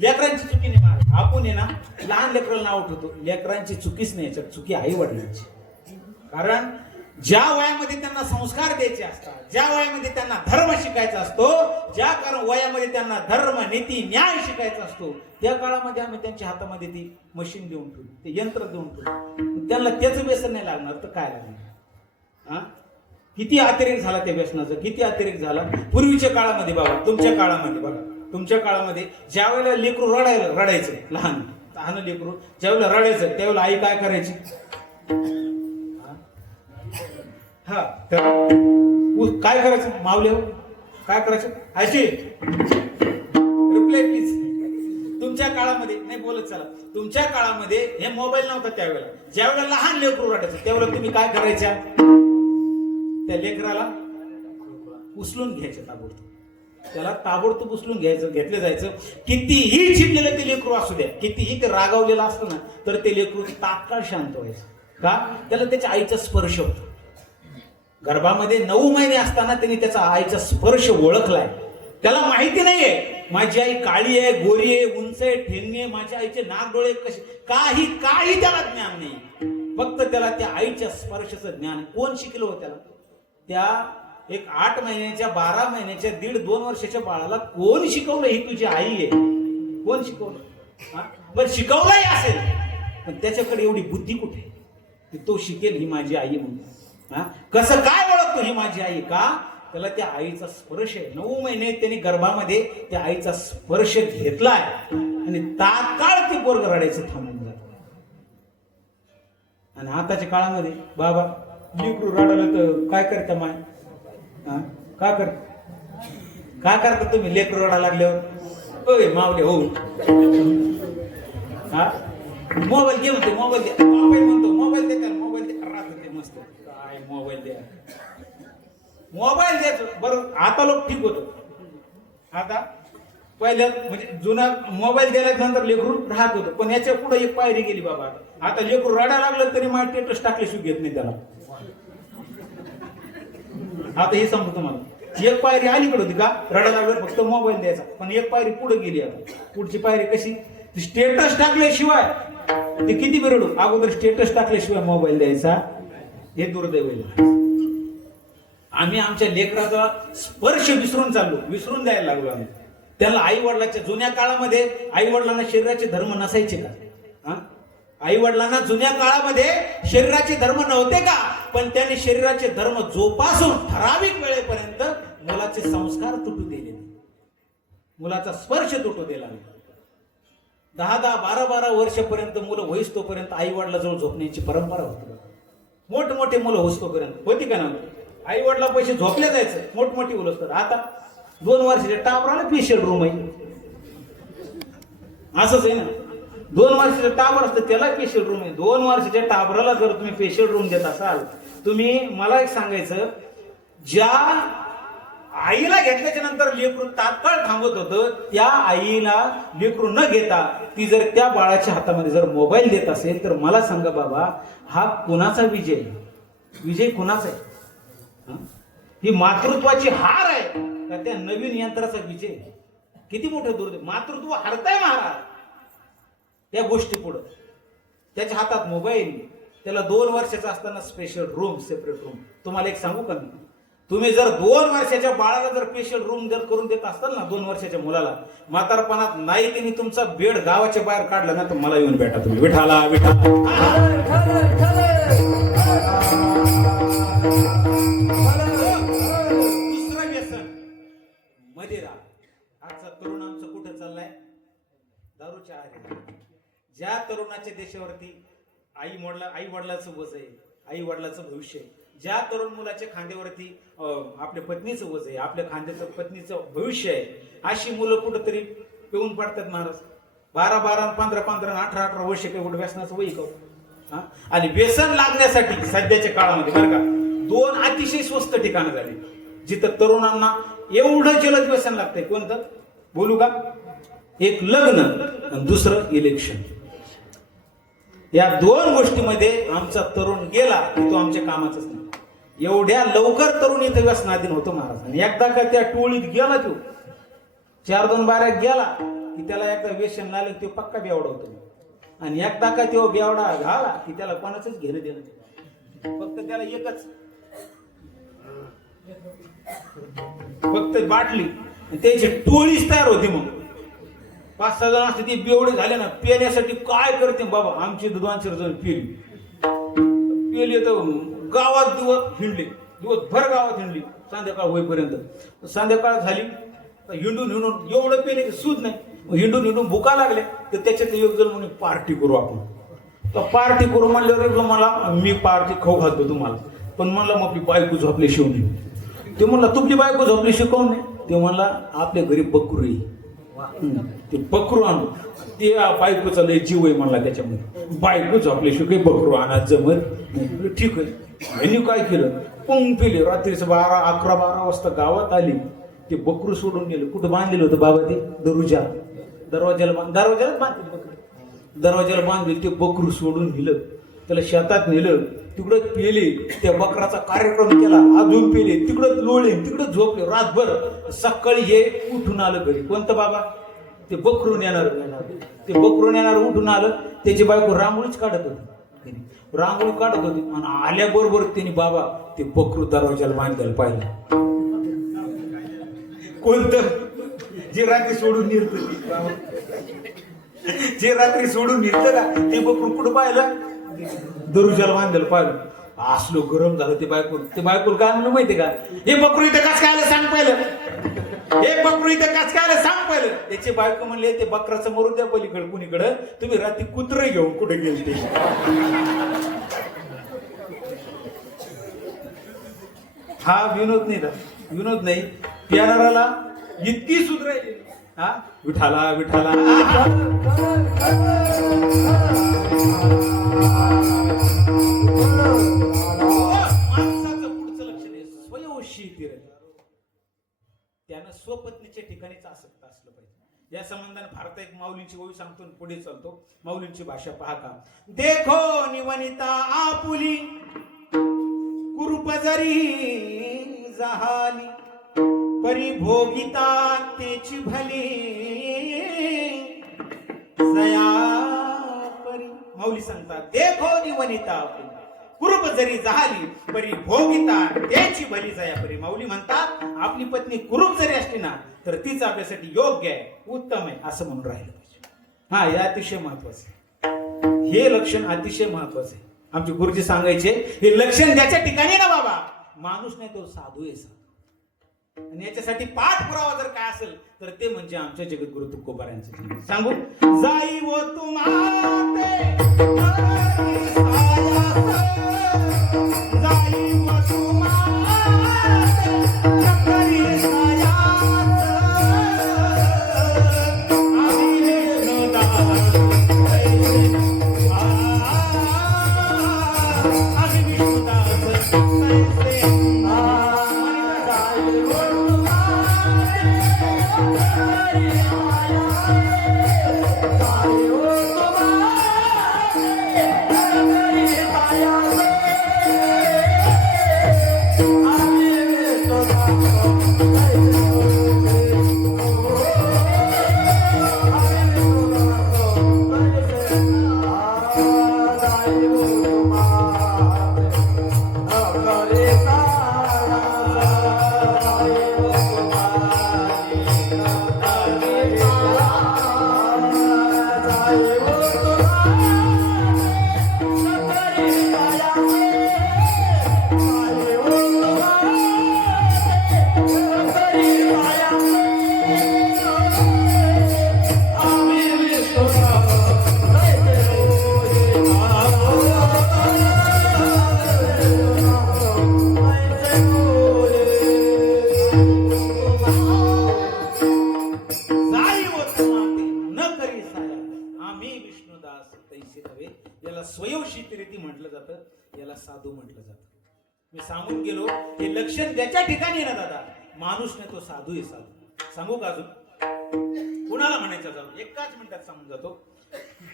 लेकरांची चुकी नाही महाराज. आपण आहे ना लहान लेकराला नाव ठेवतो. लेकरांची चुकीच नाही याच्यात चुकी आई वडिलांची. कारण ज्या वयामध्ये त्यांना संस्कार द्यायचे असतात ज्या वयामध्ये त्यांना धर्म शिकायचा असतो ज्या वयामध्ये त्यांना धर्म नीती न्याय शिकायचा असतो त्या काळामध्ये आम्ही त्यांच्या हातामध्ये ती मशीन देऊन ठेवू ते यंत्र देऊन ठेवू. त्यांना त्याचं व्यसन नाही लागणार तर काय लागणार. किती अतिरेक झाला त्या व्यसनाचा किती अतिरेक झाला पूर्वीच्या काळामध्ये बाबा. तुमच्या काळामध्ये बघा तुमच्या काळामध्ये ज्या वेळेला लेकरू रडायचं लहान लेकरू ज्या वेळेला रडायचं त्यावेळेला आई काय करायची काय करायचं माऊली काय करायचं अशी रिप्लाय प्लीज. तुमच्या काळामध्ये नाही बोलत चला तुमच्या काळामध्ये हे मोबाईल नव्हता त्यावेळेला. ज्या वेळेला लहान लेकरू रडायचं त्यावेळेला तुम्ही काय करायच्या त्या लेकराला उचलून घ्यायचं ताबडतोब. त्याला ताबडतोब उचलून घेतलं जायचं. कितीही चिडलेलं ते लेकरू असू द्या कितीही ते रागावलेलं असतं ना तर ते लेकरू तात्काळ शांत व्हायचं का त्याला त्याच्या आईचा स्पर्श होतो. गर्भामध्ये 9 महिने असताना त्यांनी त्याचा आईचा स्पर्श ओळखलाय. त्याला माहिती नाहीये माझी आई काळी आहे गोरी आहे उंच आहे ठेंगणी आहे माझ्या आईचे नाक डोळे कसे काही त्याला ज्ञान नाही. फक्त त्याला त्या आईच्या स्पर्शाचं ज्ञान कोण शिकलं हो त्याला. त्या एक 8 महिन्याच्या 12 महिन्याच्या 1.5-2 वर्षाच्या बाळाला कोण शिकवलं ही तुझी आई आहे कोण शिकवलं. पण शिकवलंही असेल पण त्याच्याकडे एवढी बुद्धी कुठे की तो शिकेल ही माझी आई म्हणून. हा, कसं काय ओळखतो ही माझी आई? का त्याला त्या आईचा स्पर्श आहे. 9 महिने त्यांनी गर्भामध्ये त्या आईचा स्पर्श घेतलाय आणि तात्काळ ती पोरग रडायचं थांबून जात. आणि आताच्या काळामध्ये बाबा लेकरू रडायला तर काय करता माय? हा, काय करता तुम्ही लेकरू रडायला लागल्यावर? ओय मावले हो, हा मोबाईल घे म्हणतो, मोबाईल द्या. मोबाईल म्हणतो, मोबाईल दे त्याला, मोबाईल द्या. राहत ते मस्त काय मोबाईल द्या, मोबाईल द्यायचं. बरं आता लोक ठीक होत. आता पहिल्या म्हणजे जुना मोबाईल दिल्यानंतर लेकरू राहत होतं. पण याच्या पुढे एक पायरी गेली बाबा. आता लेकरू रडायला लागलं तरी मला स्टेटस टाकल्याशिवाय घेत नाही त्याला. आता हे सांगतो तुम्हाला, एक पायरी अलीकडे होती का रडायला लागलं फक्त मोबाईल द्यायचा. पण एक पायरी पुढे गेली. आता पुढची पायरी कशी? स्टेटस टाकल्याशिवाय ते किती बी रडू, अगोदर स्टेटस टाकल्याशिवाय मोबाईल द्यायचा. हे दुर्दैव आहे. आम्ही आमच्या लेकराचा स्पर्श विसरून द्यायला लागलो आम्ही. त्याला आई वडिलांच्या जुन्या काळामध्ये आई वडिलांना शरीराचे धर्म नसायचे का? आई वडिलांना जुन्या काळामध्ये शरीराचे धर्म नव्हते का? पण त्यांनी शरीराचे धर्म जोपासून ठराविक वेळेपर्यंत मुलाचे संस्कार तुटू दिले नाही, मुलाचा स्पर्श तुटू दिला नाही. 10-10, 12-12 वर्षापर्यंत मुलं होईस तोपर्यंत आई वडिलाजवळ झोपण्याची परंपरा होती. मोठमोठे मुलं होईस तोपर्यंत होती का ना? आई वडिला पैसे झोपले जायचं, मोठमोठी मुलं असतात. आता 2 वर्षाच्या टाबराला स्पेशल रूम आहे. असंच आहे ना, 2 वर्षाच्या टाबर असतं त्याला स्पेशल रूम आहे. 2 वर्षाच्या टाबराला जर तुम्ही स्पेशल रूम देत असाल, तुम्ही मला एक सांगायचं, ज्या आईला घेतल्याच्या नंतर लेकरू तात्काळ थांबत होतं, त्या आईला लेकरू न घेता ती जर त्या बाळाच्या हातामध्ये जर मोबाईल देत असेल तर मला सांगा बाबा, हा कुणाचा विजय? विजय कुणाचा आहे? ही मातृत्वाची हार आहे का त्या नवीन यंत्राचा विजय? किती मोठं दुर्दैव. मातृत्व हारताय महाराज या गोष्टी पुढे. त्याच्या हातात मोबाईल, त्याला 2 वर्षाचा असताना स्पेशल रूम, सेपरेट रूम. तुम्हाला एक सांगू का मी, तुम्ही जर 2 वर्षाच्या बाळाला जर स्पेशल रूम जर करून देत असताल ना 2 वर्षाच्या मुलाला, म्हातारपणात नाही त्यांनी तुमचा बेड गावाच्या बाहेर काढला ना तर मला येऊन भेटा तुम्ही. विठाला दुसरं व्यसन मदिरा. आजचा तरुण आमचं कुठं चाललाय? दारूच्या आहारी. ज्या तरुणाच्या देशावरती आई वडिलाचं वज आहे, आई वडिलाचं भविष्य आहे, ज्या तरुण मुलाच्या खांद्यावरती आपल्या पत्नीचं वज आहे, आपल्या खांद्याचं पत्नीचं भविष्य आहे, अशी मुलं कुठंतरी पिऊन पडतात महाराज. 12-12, 15-15, 18-18 वर्ष काही कुठं व्यसनाचं वय का? आणि व्यसन लागण्यासाठी सध्याच्या काळामध्ये बरं का 2 अतिशय स्वस्त ठिकाणं झाली जिथं तरुणांना एवढं जलद व्यसन लागतंय. कोणतं बोलू का? एक लग्न आणि दुसरं इलेक्शन. या 2 गोष्टीमध्ये आमचा तरुण गेला की तो आमच्या कामाचाच नाही. एवढ्या लवकर तरुण इथं व्यसनाधीन होतो महाराज. आणि एकदा का त्या टोळीत गेला तो 4-2-12 गेला की त्याला एकदा व्यसन लागलं तो पक्का बेवडा होतो. आणि एकदा का तो बेवडा झाला की त्याला कोणाचंच घेणं देणं, फक्त त्याला एकच फक्त बाटली. त्याची टोळीच तयार होती. मग 5-6 जण असते, ती बेवडे झाले ना पिण्यासाठी काय करते बाबा. आमची 2-4 जण पिले तर गावात दिवसभर गावात हिंडली संध्याकाळ होईपर्यंत. संध्याकाळ झाली हिंडून एवढं पेले सूद नाही. हिंडून भुका लागले तर त्याच्यात एक जण म्हणे पार्टी करू आपण. तर पार्टी करू म्हणल्यावर मला मी पार्टी खाऊ घालतो तुम्हाला, पण म्हणला मग आपली बायको झोपली शिवली. ते म्हणला तुपली बायको झोपली शिकवून नाही. ते म्हणला आपल्या घरी बकरू आहे, ते बकरू आणू. ते बायकोचा लय जीव आहे म्हणला त्याच्यामध्ये. बायको झोपल्याशिवाय काही बकरू आणा जमत. ठीक आहे. यांनी काय केलं, पंग पिले. रात्रीचं 11-12 वाजता गावात आली. ते बकरू सोडून गेलं. कुठं बांधलेलं होतं बाबा? ते दरवाजाला बांधलेलं बकरू. दरवाजाला बांधले. ते बकरू सोडून नेलं, त्याला शेतात नेलं. तिकडं पेले. त्या बकराचा कार्यक्रम केला. अजून पेले. तिकडं लोळले, तिकडं झोपले रातभर. सकाळी हे उठून आलं घरी. कोणतं बाबा? ते बकरून येणार. ते बकरून येणार उठून आलं. त्याची बायको रांगोळीच काढत होती. रांगोळी काढत होती आणि आल्याबरोबर त्यांनी बाबा ते बकरू दरवाजाला बांधायला पाहिलं. कोणतं? जे रात्री सोडून निघत, जे रात्री सोडून निघतं का ते बकरू कुठं पाहिलं? दरुजाला बांधलेलं पाहिलं असलो गरम झालं ते बायकोल काय म्हणलं माहितीये का, हे बकरू इथं कस काय आलं सांग पहिलं, हे बकरू इथं कस काय आलं सांग पहिलं. त्याची बायको म्हणले ते बकराचं मरून द्या पलीकडे कुणीकडं, तुम्ही रात्री कुत्र घेऊन कुठे गेलते. हा विनोद नाही, विनोद नाही, प्याराला इतकी सुधरायली. हा विठाला विठाला माणसाचं पुढचं लक्षण आहे स्वयंशील. त्यानं स्वपत्नीच्या ठिकाणीच आसक्त असलं पाहिजे. या संबंधाने भारत एक माऊलींची ओळी सांगतो आणि पुढे चालतो. माऊलींची भाषा पहा का. देखो निवनिता आपुली कुरूप जरी जहाली, परिभोगिता तेची भली जया परी. माऊली सांगतात देखो निवनिता आपुली कुरूप जरी जहाली, परिभोगिता तेची भली जया परी. माऊली म्हणतात आपली पत्नी कुरूप जरी असली ना तर तीच आपल्यासाठी योग्य आहे, उत्तम आहे असं म्हणून राहिलं पाहिजे. हा हे अतिशय महत्वाचं आहे, हे लक्षण अतिशय महत्वाचं आहे. आमचे गुरुजी सांगायचे हे लक्षण ज्याच्या ठिकाणी ना बाबा माणूस नाही तो साधू आहे साधू. आणि याच्यासाठी पाठपुरावा जर काय असेल तर ते म्हणजे आमच्या जगद्गुरु तुकोबार यांचं. सांगू जाई व तुम्हाते जाई व तुम्हाते चकरी सायात आम्ही विष्णुदास आम्ही विष्णुदास साधू म्हटलं जातं. मी सांगून गेलो हे लक्षण ज्याच्या ठिकाणी ना दादा माणूस नाही तो साधू आहे साधू. सांगू का अजून कुणाला म्हणायचं जाऊ एकाच मिनिटात सांगून जातो.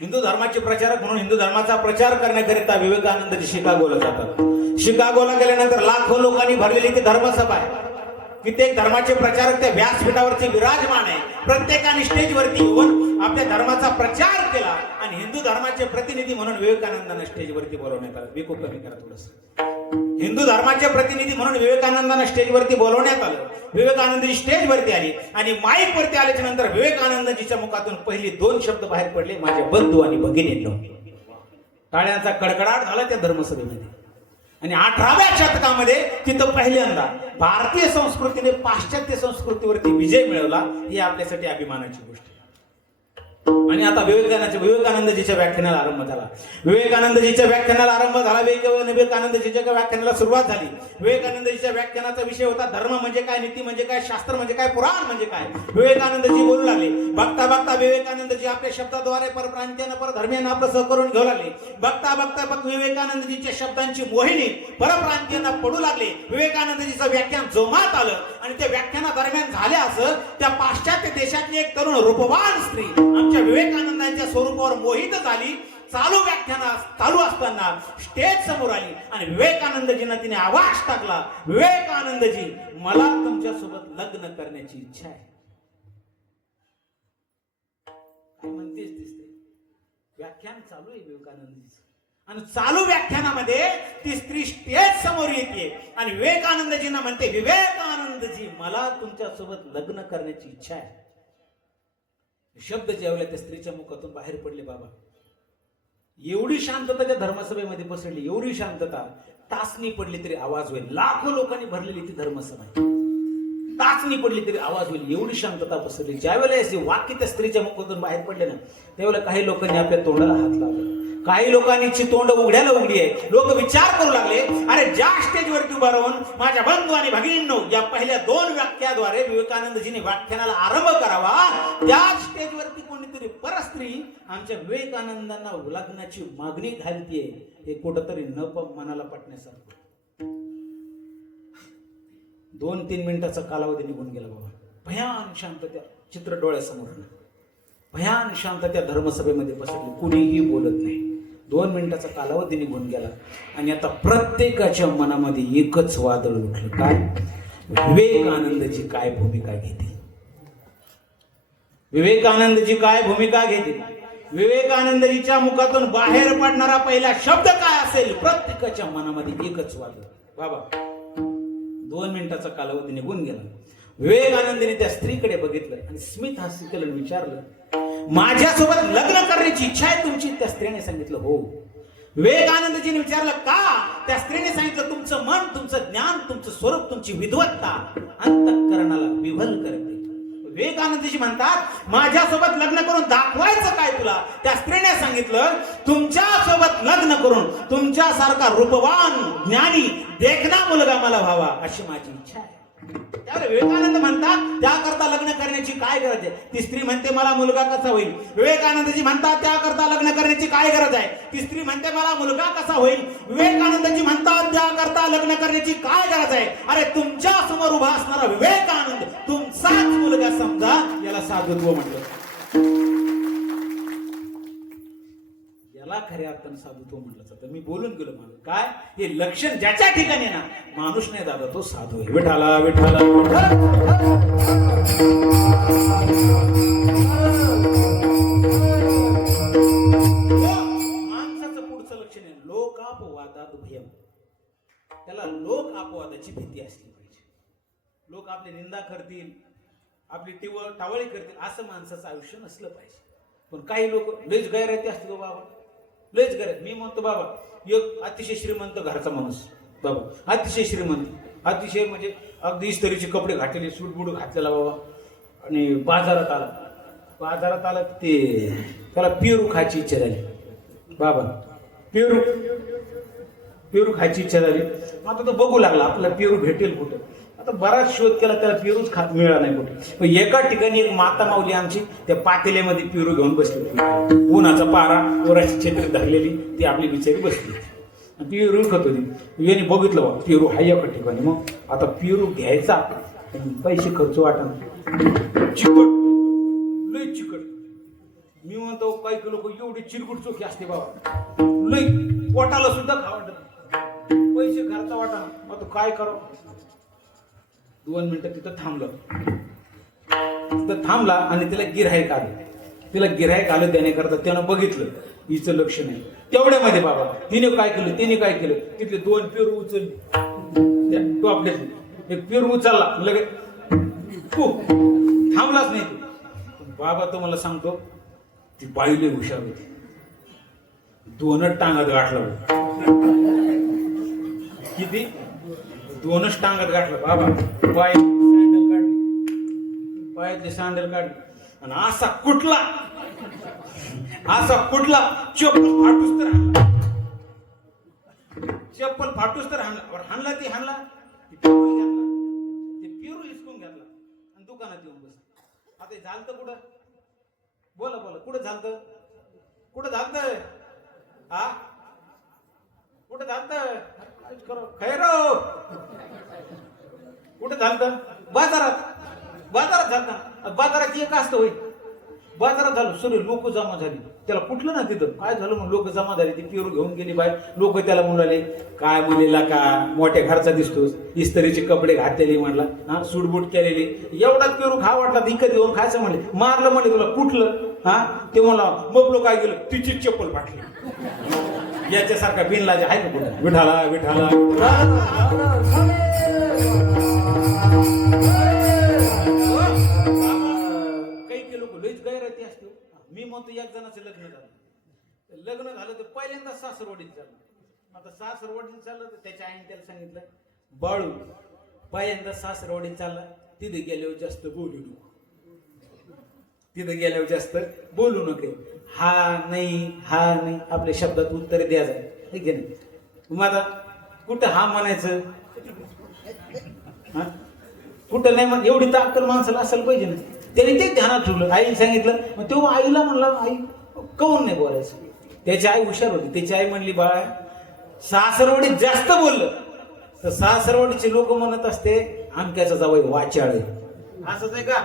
हिंदू धर्माचे प्रचारक म्हणून हिंदू धर्माचा प्रचार करण्याकरिता विवेकानंद शिकागोला जातात. शिकागोला गेल्यानंतर लाखो लोकांनी भरलेली ती धर्मसभा आहे. कित्येक धर्माचे प्रचारक त्या व्यासपीठावरती विराजमान आहे. प्रत्येकाने स्टेजवरती येऊन आपल्या धर्माचा प्रचार केला आणि हिंदू धर्माचे प्रतिनिधी म्हणून विवेकानंदांना स्टेजवरती बोलवण्यात आलं. विको कमी करा थोडस. हिंदू धर्माचे प्रतिनिधी म्हणून विवेकानंदांना स्टेजवरती बोलवण्यात आलं. विवेकानंदजी स्टेजवरती आले आणि माईक वरती आल्याच्या नंतर विवेकानंदजीच्या मुखातून पहिले दोन शब्द बाहेर पडले, माझे बंधू आणि भगिनींनो. टाळ्यांचा कडकडाट झाला त्या धर्मसभेमध्ये. आणि 18व्या शतकामध्ये तिथं पहिल्यांदा भारतीय संस्कृतीने पाश्चात्य संस्कृतीवरती विजय मिळवला. ही आपल्यासाठी अभिमानाची गोष्ट. आणि आता विवेकानंदजीच्या व्याख्यानाला आरंभ झाला. विवेकानंदजीच्या व्याख्यानाला आरंभ झाला. विवेकानंदजीच्या व्याख्यानाला सुरुवात झाली. विवेकानंदजीच्या व्याख्यानाचा विषय होता धर्म म्हणजे काय, नीती म्हणजे काय, शास्त्र म्हणजे काय, पुराण म्हणजे काय. विवेकानंदजी बोलू लागले. बघता बघता विवेकानंदजी आपल्या शब्दाद्वारे परप्रांतीयांना परधर्मीयांना आपलं सहकरून घेऊ लागले. बघता बघता विवेकानंदजीच्या शब्दांची मोहिनी परप्रांतीयांना पडू लागले. विवेकानंदजीचं व्याख्यान जोमात आलं आणि त्या व्याख्यानादरम्यान झाले असं त्या पाश्चात्य देशातली एक तरुण रूपवान स्त्री आमच्या विवेकानंदांच्या स्वरूपावर मोहित झाली. चालू असताना स्टेज समोर आली आणि विवेकानंदजींना तिने आवाज टाकला, विवेकानंदजी मला तुमच्या सोबत लग्न करण्याची इच्छा आहे. काय म्हणतेस दिसते. व्याख्यान चालू आहे विवेकानंदजीचं आणि चालू व्याख्यानामध्ये ती स्त्री स्टेज समोर येते आणि विवेकानंदजींना म्हणते, विवेकानंदजी मला तुमच्या सोबत लग्न करण्याची इच्छा आहे. शब्द ज्यावेळेला त्या स्त्रीच्या मुखातून बाहेर पडले बाबा एवढी शांतता त्या धर्मसभेमध्ये पसरली, एवढी शांतता, टाचणी पडली तरी आवाज होईल. लाखो लोकांनी भरलेली ती धर्मसभा, टाचणी पडली तरी आवाज होईल, एवढी शांतता पसरली. ज्यावेळेला असे वाक्य त्या स्त्रीच्या मुखातून बाहेर पडले ना, त्यावेळेला काही लोकांनी आपल्या तोंडाला हात लावला, काही लोकांची तोंड उघड्याला उघडी आहे. लोक विचार करू लागले, अरे ज्या स्टेजवरती उभा राहून माझ्या बंधू आणि भगिनींनो या पहिल्या 2 वाक्याद्वारे विवेकानंदजींनी व्याख्यानाला आरंभ करावा, त्या स्टेजवरती कोणीतरी परस्त्री आमच्या विवेकानंदांना लग्नाची मागणी घालतीये, हे कुठंतरी मनाला पटण्यासारखं. 2-3 मिनिटाचा कालावधी निघून गेला बाबा. भयान शांत त्या चित्र डोळ्यासमोर, भयान शांत त्या धर्मसभेमध्ये पसरली, कुणीही बोलत नाही. 2 मिनिटाचा कालावधी निघून गेला आणि आता प्रत्येकाच्या मनामध्ये एकच वादळ उठलं. काय? विवेकानंदची काय भूमिका घेते, विवेकानंदची काय भूमिका घेते, विवेकानंदजीच्या मुखातून बाहेर पडणारा पहिला शब्द काय असेल. प्रत्येकाच्या मनामध्ये एकच वादळ. बाबा 2 मिनिटाचा कालावधी निघून गेला. विवेकानंदने त्या स्त्रीकडे बघितलं आणि स्मित हास्य केलं, विचारलं, माझ्यासोबत लग्न करण्याची इच्छा आहे तुमची? त्या स्त्रीने सांगितलं हो. विवेकानंदजीने विचारलं का? त्या स्त्रीने सांगितलं, तुमचं मन, तुमचं ज्ञान, तुमचं स्वरूप, तुमची विद्वत्ता अंतःकरणाला विव्हल करते. विवेकानंदजी म्हणतात, माझ्यासोबत लग्न करून दाखवायचं काय तुला? त्या स्त्रीने सांगितलं, तुमच्यासोबत लग्न करून तुमच्यासारखा रूपवान, ज्ञानी, देखणा मुलगा मला व्हावा अशी माझी इच्छा आहे. त्यावेळी विवेकानंद म्हणतात, त्याकरता लग्न करण्याची काय गरज आहे? ती स्त्री म्हणते, मला मुलगा कसा होईल? विवेकानंदजी म्हणतात, त्याकरता लग्न करण्याची काय गरज आहे? ती स्त्री म्हणते, मला मुलगा कसा होईल? विवेकानंदजी म्हणतात, त्याकरता लग्न करण्याची काय गरज आहे? अरे तुमच्या समोर उभा असणारा विवेकानंद तुमचाच मुलगा समजा, याला साधुत्व म्हटलं. याला खऱ्या अर्थानं साधुत्व म्हटलं जातं. मी बोलून गेलो मागे काय, हे लक्षण ज्याच्या ठिकाणी ना माणूस नाही दादा, तो साधू आहे. विठाला विठाला माणसाचं पुढचं लक्षण आहे लोकापवादात भयम. त्याला लोक अपवादाची भीती असली पाहिजे. लोक आपली निंदा करतील, आपली टावळी करतील, असं माणसाचं आयुष्य नसलं पाहिजे. पण काही लोक लयच गैरती असते तो बाबा, लयच गैर. मी म्हणतो बाबा, एक अतिशय श्रीमंत घरचा माणूस बाबा, अतिशय श्रीमंत, अतिशय म्हणजे अगदी इस्त्रीचे कपडे घातलेले, सूटबूट घातलेला बाबा, आणि बाजारात आला ते त्याला पेरू खायची इच्छा झाली बाबा, पेरू खायची इच्छा झाली. आता तो बघू लागला आपल्याला पेरू भेटेल कुठं. आता बराच शोध केला, त्याला पेरूच खात मिळाला नाही कुठे. एका ठिकाणी एक माता माऊली आमची त्या पातेल्यामध्ये पेरू घेऊन बसली, उन्हाचा पारा, वराची छत्री धरलेली, ती आपली बिचारी बसली, पेरू खात होती. याने बघितलं बा पेरू हाय एका ठिकाणी. मग आता पेरू घ्यायचा, पैसे खर्च वाटणार, चिकट, लय चिकट. मी म्हणतो काही लोक एवढी चिरकुट चोखी असते बाबा, लय पोटाला सुद्धा खा वाटत, पैसे खर्चा वाटणार. आता काय करावं? 2 मिनिटं तिथं थांबला आणि तिला गिऱ्हाईक आलं. देण्याकरता त्यानं बघितलं हिचं लक्ष नाही. तेवढ्यामध्ये बाबा तिने काय केलं, तिथले 2 पेरू उचलले, तो आपल्या एक पेरू उचलला, लगेच थांबलाच नाही तो. बाबा तो मला सांगतो, ती बाईले हुशार होती, 2च टांगत गाठला. किती? 2च टांगत गाठलं बाबा. पायातली सँडल काढली आणि असा कुठला चप्पल फाटूस तर हाणला ती पेरू हिसकून घेतला आणि दुकानात येऊन बसला. आता झालतं कुठं? बोला कुठं झालतं? हा कुठं झालतं? खैरो कुठं झालतं? बाजारात झालतं. बाजारात एक असतं होईल, बाजारात झालं, सगळे लोक जमा झाली, त्याला कुठलं ना तिथं काय झालं म्हणून लोक जमा झाली. ती पेरू घेऊन गेली बाय. लोक त्याला म्हणाले, काय म्हणलेला का मोठ्या घरचा दिसतोस, इस्त्रीचे कपडे घातलेले म्हणला, हा सूटबूट केलेली, एवढाच पेरू खा वाटला, इकत येऊन खायचं म्हणले. मारलं म्हणले तुला कुठलं? हा ते म्हणला, मग काय गेलं, तिची चप्पल फाटली. याच्यासारखा बिनलाज आहे का कुठं? विठाला काही लोक लईच गैरती असते. मी म्हणतो एक जणाचं लग्न झालं, लग्न झालं तर पहिल्यांदा सासरवाडीत चाललं. आता सासरवाडीत चाललं तर त्याच्या आईने त्याला सांगितलं, बाळू पहिल्यांदा सासरवाडीत चालला, तिथे गेल्यावर जास्त बोलू नको, तिथे गेल्यावर जास्त बोलू नका. हा नाही आपल्या शब्दात उत्तर द्या जाय, ठीक आहे ना. मग आता कुठं हा म्हणायचं, कुठं नाही म्हण, एवढी तर अक्कल माणसाला असायला पाहिजे ना. त्याने ते ध्यानात ठेवलं, आईने सांगितलं. मग तेव्हा आईला म्हणला, आई कौन नाही बोलायचं. त्याची आई हुशार होती. त्याची आई म्हणली, बाळा सासरवाडीत जास्त बोललं तर सासरवाडीचे लोक म्हणत असते आमक्याचा जावई वाचाळ आहे. असंच आहे का?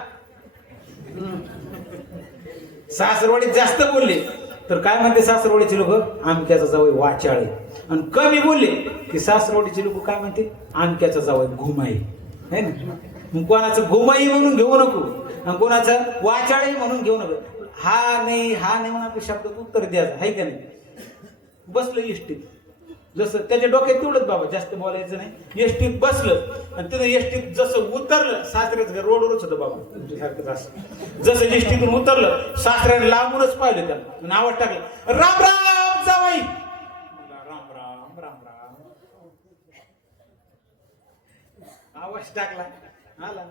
सासरवाडीत जास्त बोलले तर काय म्हणते सासरवाडीचे लोक, आमक्याचा जावई वाचाळ आहे. आणि कमी बोलले की सासरवाडीचे लोक काय म्हणते, आमक्याचा जावई घुमाई है ना. मग कोणाचं घुमाई म्हणून घेऊ नको आणि कोणाचं वाचाळी म्हणून घेऊ नको. हा नाही म्हणून आपल्या शब्दात उत्तर द्यायचं, आहे का नाही. बसलं एसटीत, जसं त्याच्या डोक्यात तेवढंच बाबा, जास्त बोलायचं नाही. एसटीत बसलं आणि तिथं एसटीत जसं उतरलं, सासऱ्याचं घर रोडवरच होतं बाबा, जसं एसटीतून उतरलं सासऱ्याने लांबूनच पाहिलं, त्याला नावात टाकलं, राम राम जावई. राम राम राम राम आवाज टाकला, आला.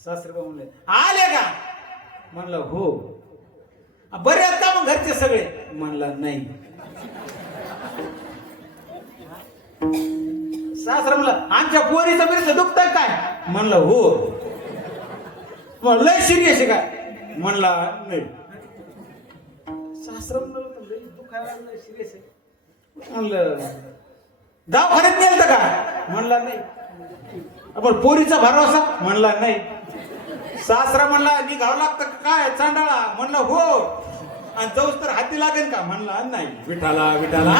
सासरे म्हणले, आले का? म्हणलं हो. बरे आहेत का मग घरचे सगळे? म्हणला नाही. सासरा म्हणला, आमच्या पोरीचं बिरीचं दुखतंय काय? म्हणलं हो. लय सिरियस आहे काय? म्हणला नाही. सासरा म्हणलं, लय दुखायला लागलं, सिरियस आहे. म्हणलं दवाखान्यात नेलं का? म्हणला नाही. आपण पोरीचा भरोसा? म्हणला नाही. सासरा म्हणला, निघावं लागतं काय चांडाळा? म्हणलं हो. आणि जाऊस तर हाती लागेल का? म्हणला नाही. विठाला विठाला.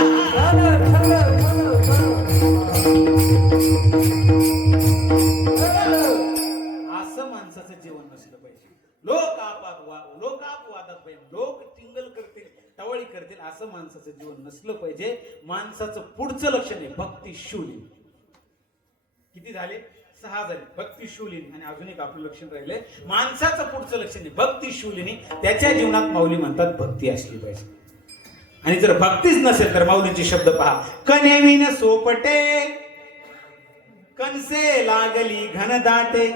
असं माणसाचं जीवन नसलं पाहिजे. लोक अपवादात पाहिजे, लोक टिंगल करतील, टवळी करतील, असं माणसाचं जीवन नसलं पाहिजे. माणसाचं पुढचं लक्षण आहे भक्ती शूलिनी. किती झाले? 6 झाले. भक्ती शूलिनी. आणि अजून एक आपलं लक्षण राहिले, माणसाचं पुढचं लक्षण आहे भक्ती शूलिनी. त्याच्या जीवनात माऊली म्हणतात भक्ती असली पाहिजे. आणि जर भक्तीच नसेल तर माऊलीचे शब्द पहा, कनेविन सोपटे कणसे लागली घनदाटे,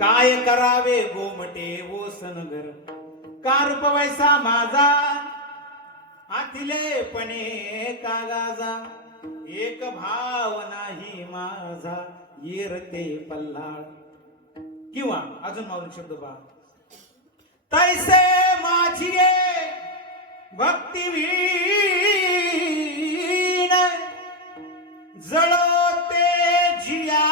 काय करावे गोमटे वो सनगर, का रूप वैसा माझा आथिले पणे कागाजा, एक भाव नाही माझा येरते पल्लाळ. किंवा अजून माऊली शब्द पहा, तैसे माझी भक्ती वीण जळोते जियाले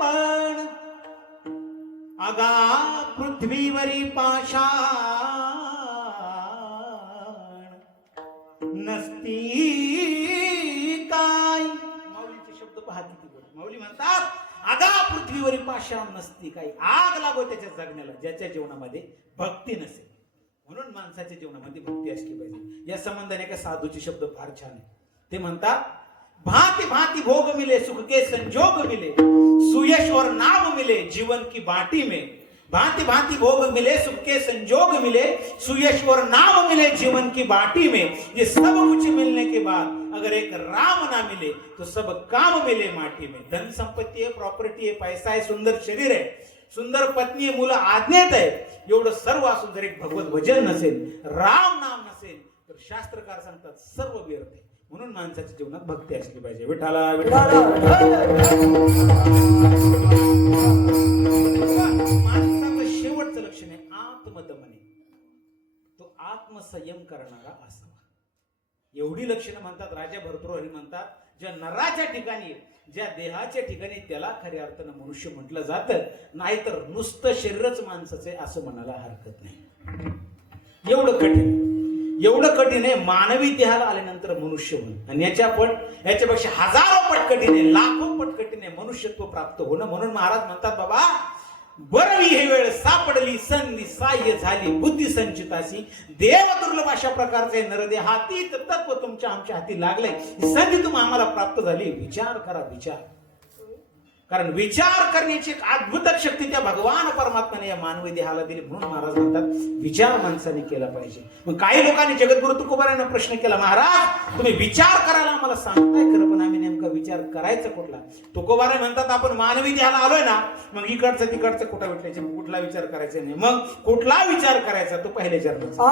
पण, अगा पृथ्वीवरी पाषाण नसती काय. माऊलीचे शब्द पहा किती गोड. माऊली म्हणतात, आगा पृथ्वीवरील पाषाण नसती काही, आग लागो त्याच्या जगण्याला ज्याच्या जीवनामध्ये भक्ती नसेल. म्हणून माणसाच्या जीवनामध्ये भक्ती असली पाहिजे. या संबंधाने एका साधूचे शब्द फार छान आहे. ते म्हणतात, भांति भांति भोग मिले सुख के संजोग मिले, सुयश और नाम मिले जीवन की बाटी में. भांति भांति भोग मिले सुख के संजोग मिले, सुयश और नाम मिले जीवन की बाटी में. ये सब कुछ मिलने के बाद अगर एक राम ना मिले तो सब काम मिले माटी में. धन संपत्ती आहे, प्रॉपर्टी आहे, पैसा आहे, सुंदर शरीर आहे, सुंदर पत्नी आहे, मुलं आज्ञेत आहे, एवढं सर्व असून जर एक भगवत भजन नसेल, राम नाम नसेल तर शास्त्रकार सांगतात सर्व व्यर्थ आहे. म्हणून माणसाच्या जीवनात भक्ती असली पाहिजे. विठाला विठाला. माणसाचं शेवटचं लक्षण आहे आत्मदमने. तो आत्मसंयम करणारा असावा. एवढी लक्षणं म्हणतात राजा भर्तृहरी म्हणतात, ज्या नराच्या ठिकाणी, ज्या देहाच्या ठिकाणी त्याला खऱ्या अर्थानं मनुष्य म्हटलं जातं, नाहीतर नुसतं शरीरच माणसाचं आहे असं म्हणायला हरकत नाही. एवढं कठीण आहे मानवी देहाला आल्यानंतर मनुष्य होणं. आणि याच्यापेक्षा हजारो पट कठीण आहे, लाखो पट कठीण आहे मनुष्यत्व प्राप्त होणं. म्हणून महाराज म्हणतात, बाबा बरवी हे वेळ सापडली संधी साह्य झाली बुद्धी संचितासी, देव दुर्लभ अशा प्रकारचे नरदे हातीत तत्व तुमच्या आमच्या हाती लागले, संधी तुम्ही आम्हाला प्राप्त झाली. विचार करा विचार. कारण विचार करण्याची एक अद्भुत शक्ती त्या भगवान परमात्म्याने या मानवी देहाला दिली. म्हणून महाराज म्हणतात विचार माणसाने केला पाहिजे. मग काही लोकांनी जगद्गुरु तुकोबारांना प्रश्न केला, महाराज तुम्ही विचार करायला आम्हाला सांगताय खरं, पण आम्ही नेमका विचार करायचा कुठला? तुकोबारे म्हणतात आपण मानवी देहाला आलोय ना, मग इकडचं तिकडचं कुठं भेटल्याचे कुठला विचार करायचा नाही. मग कुठला विचार करायचा तो पहिले चरणाचा.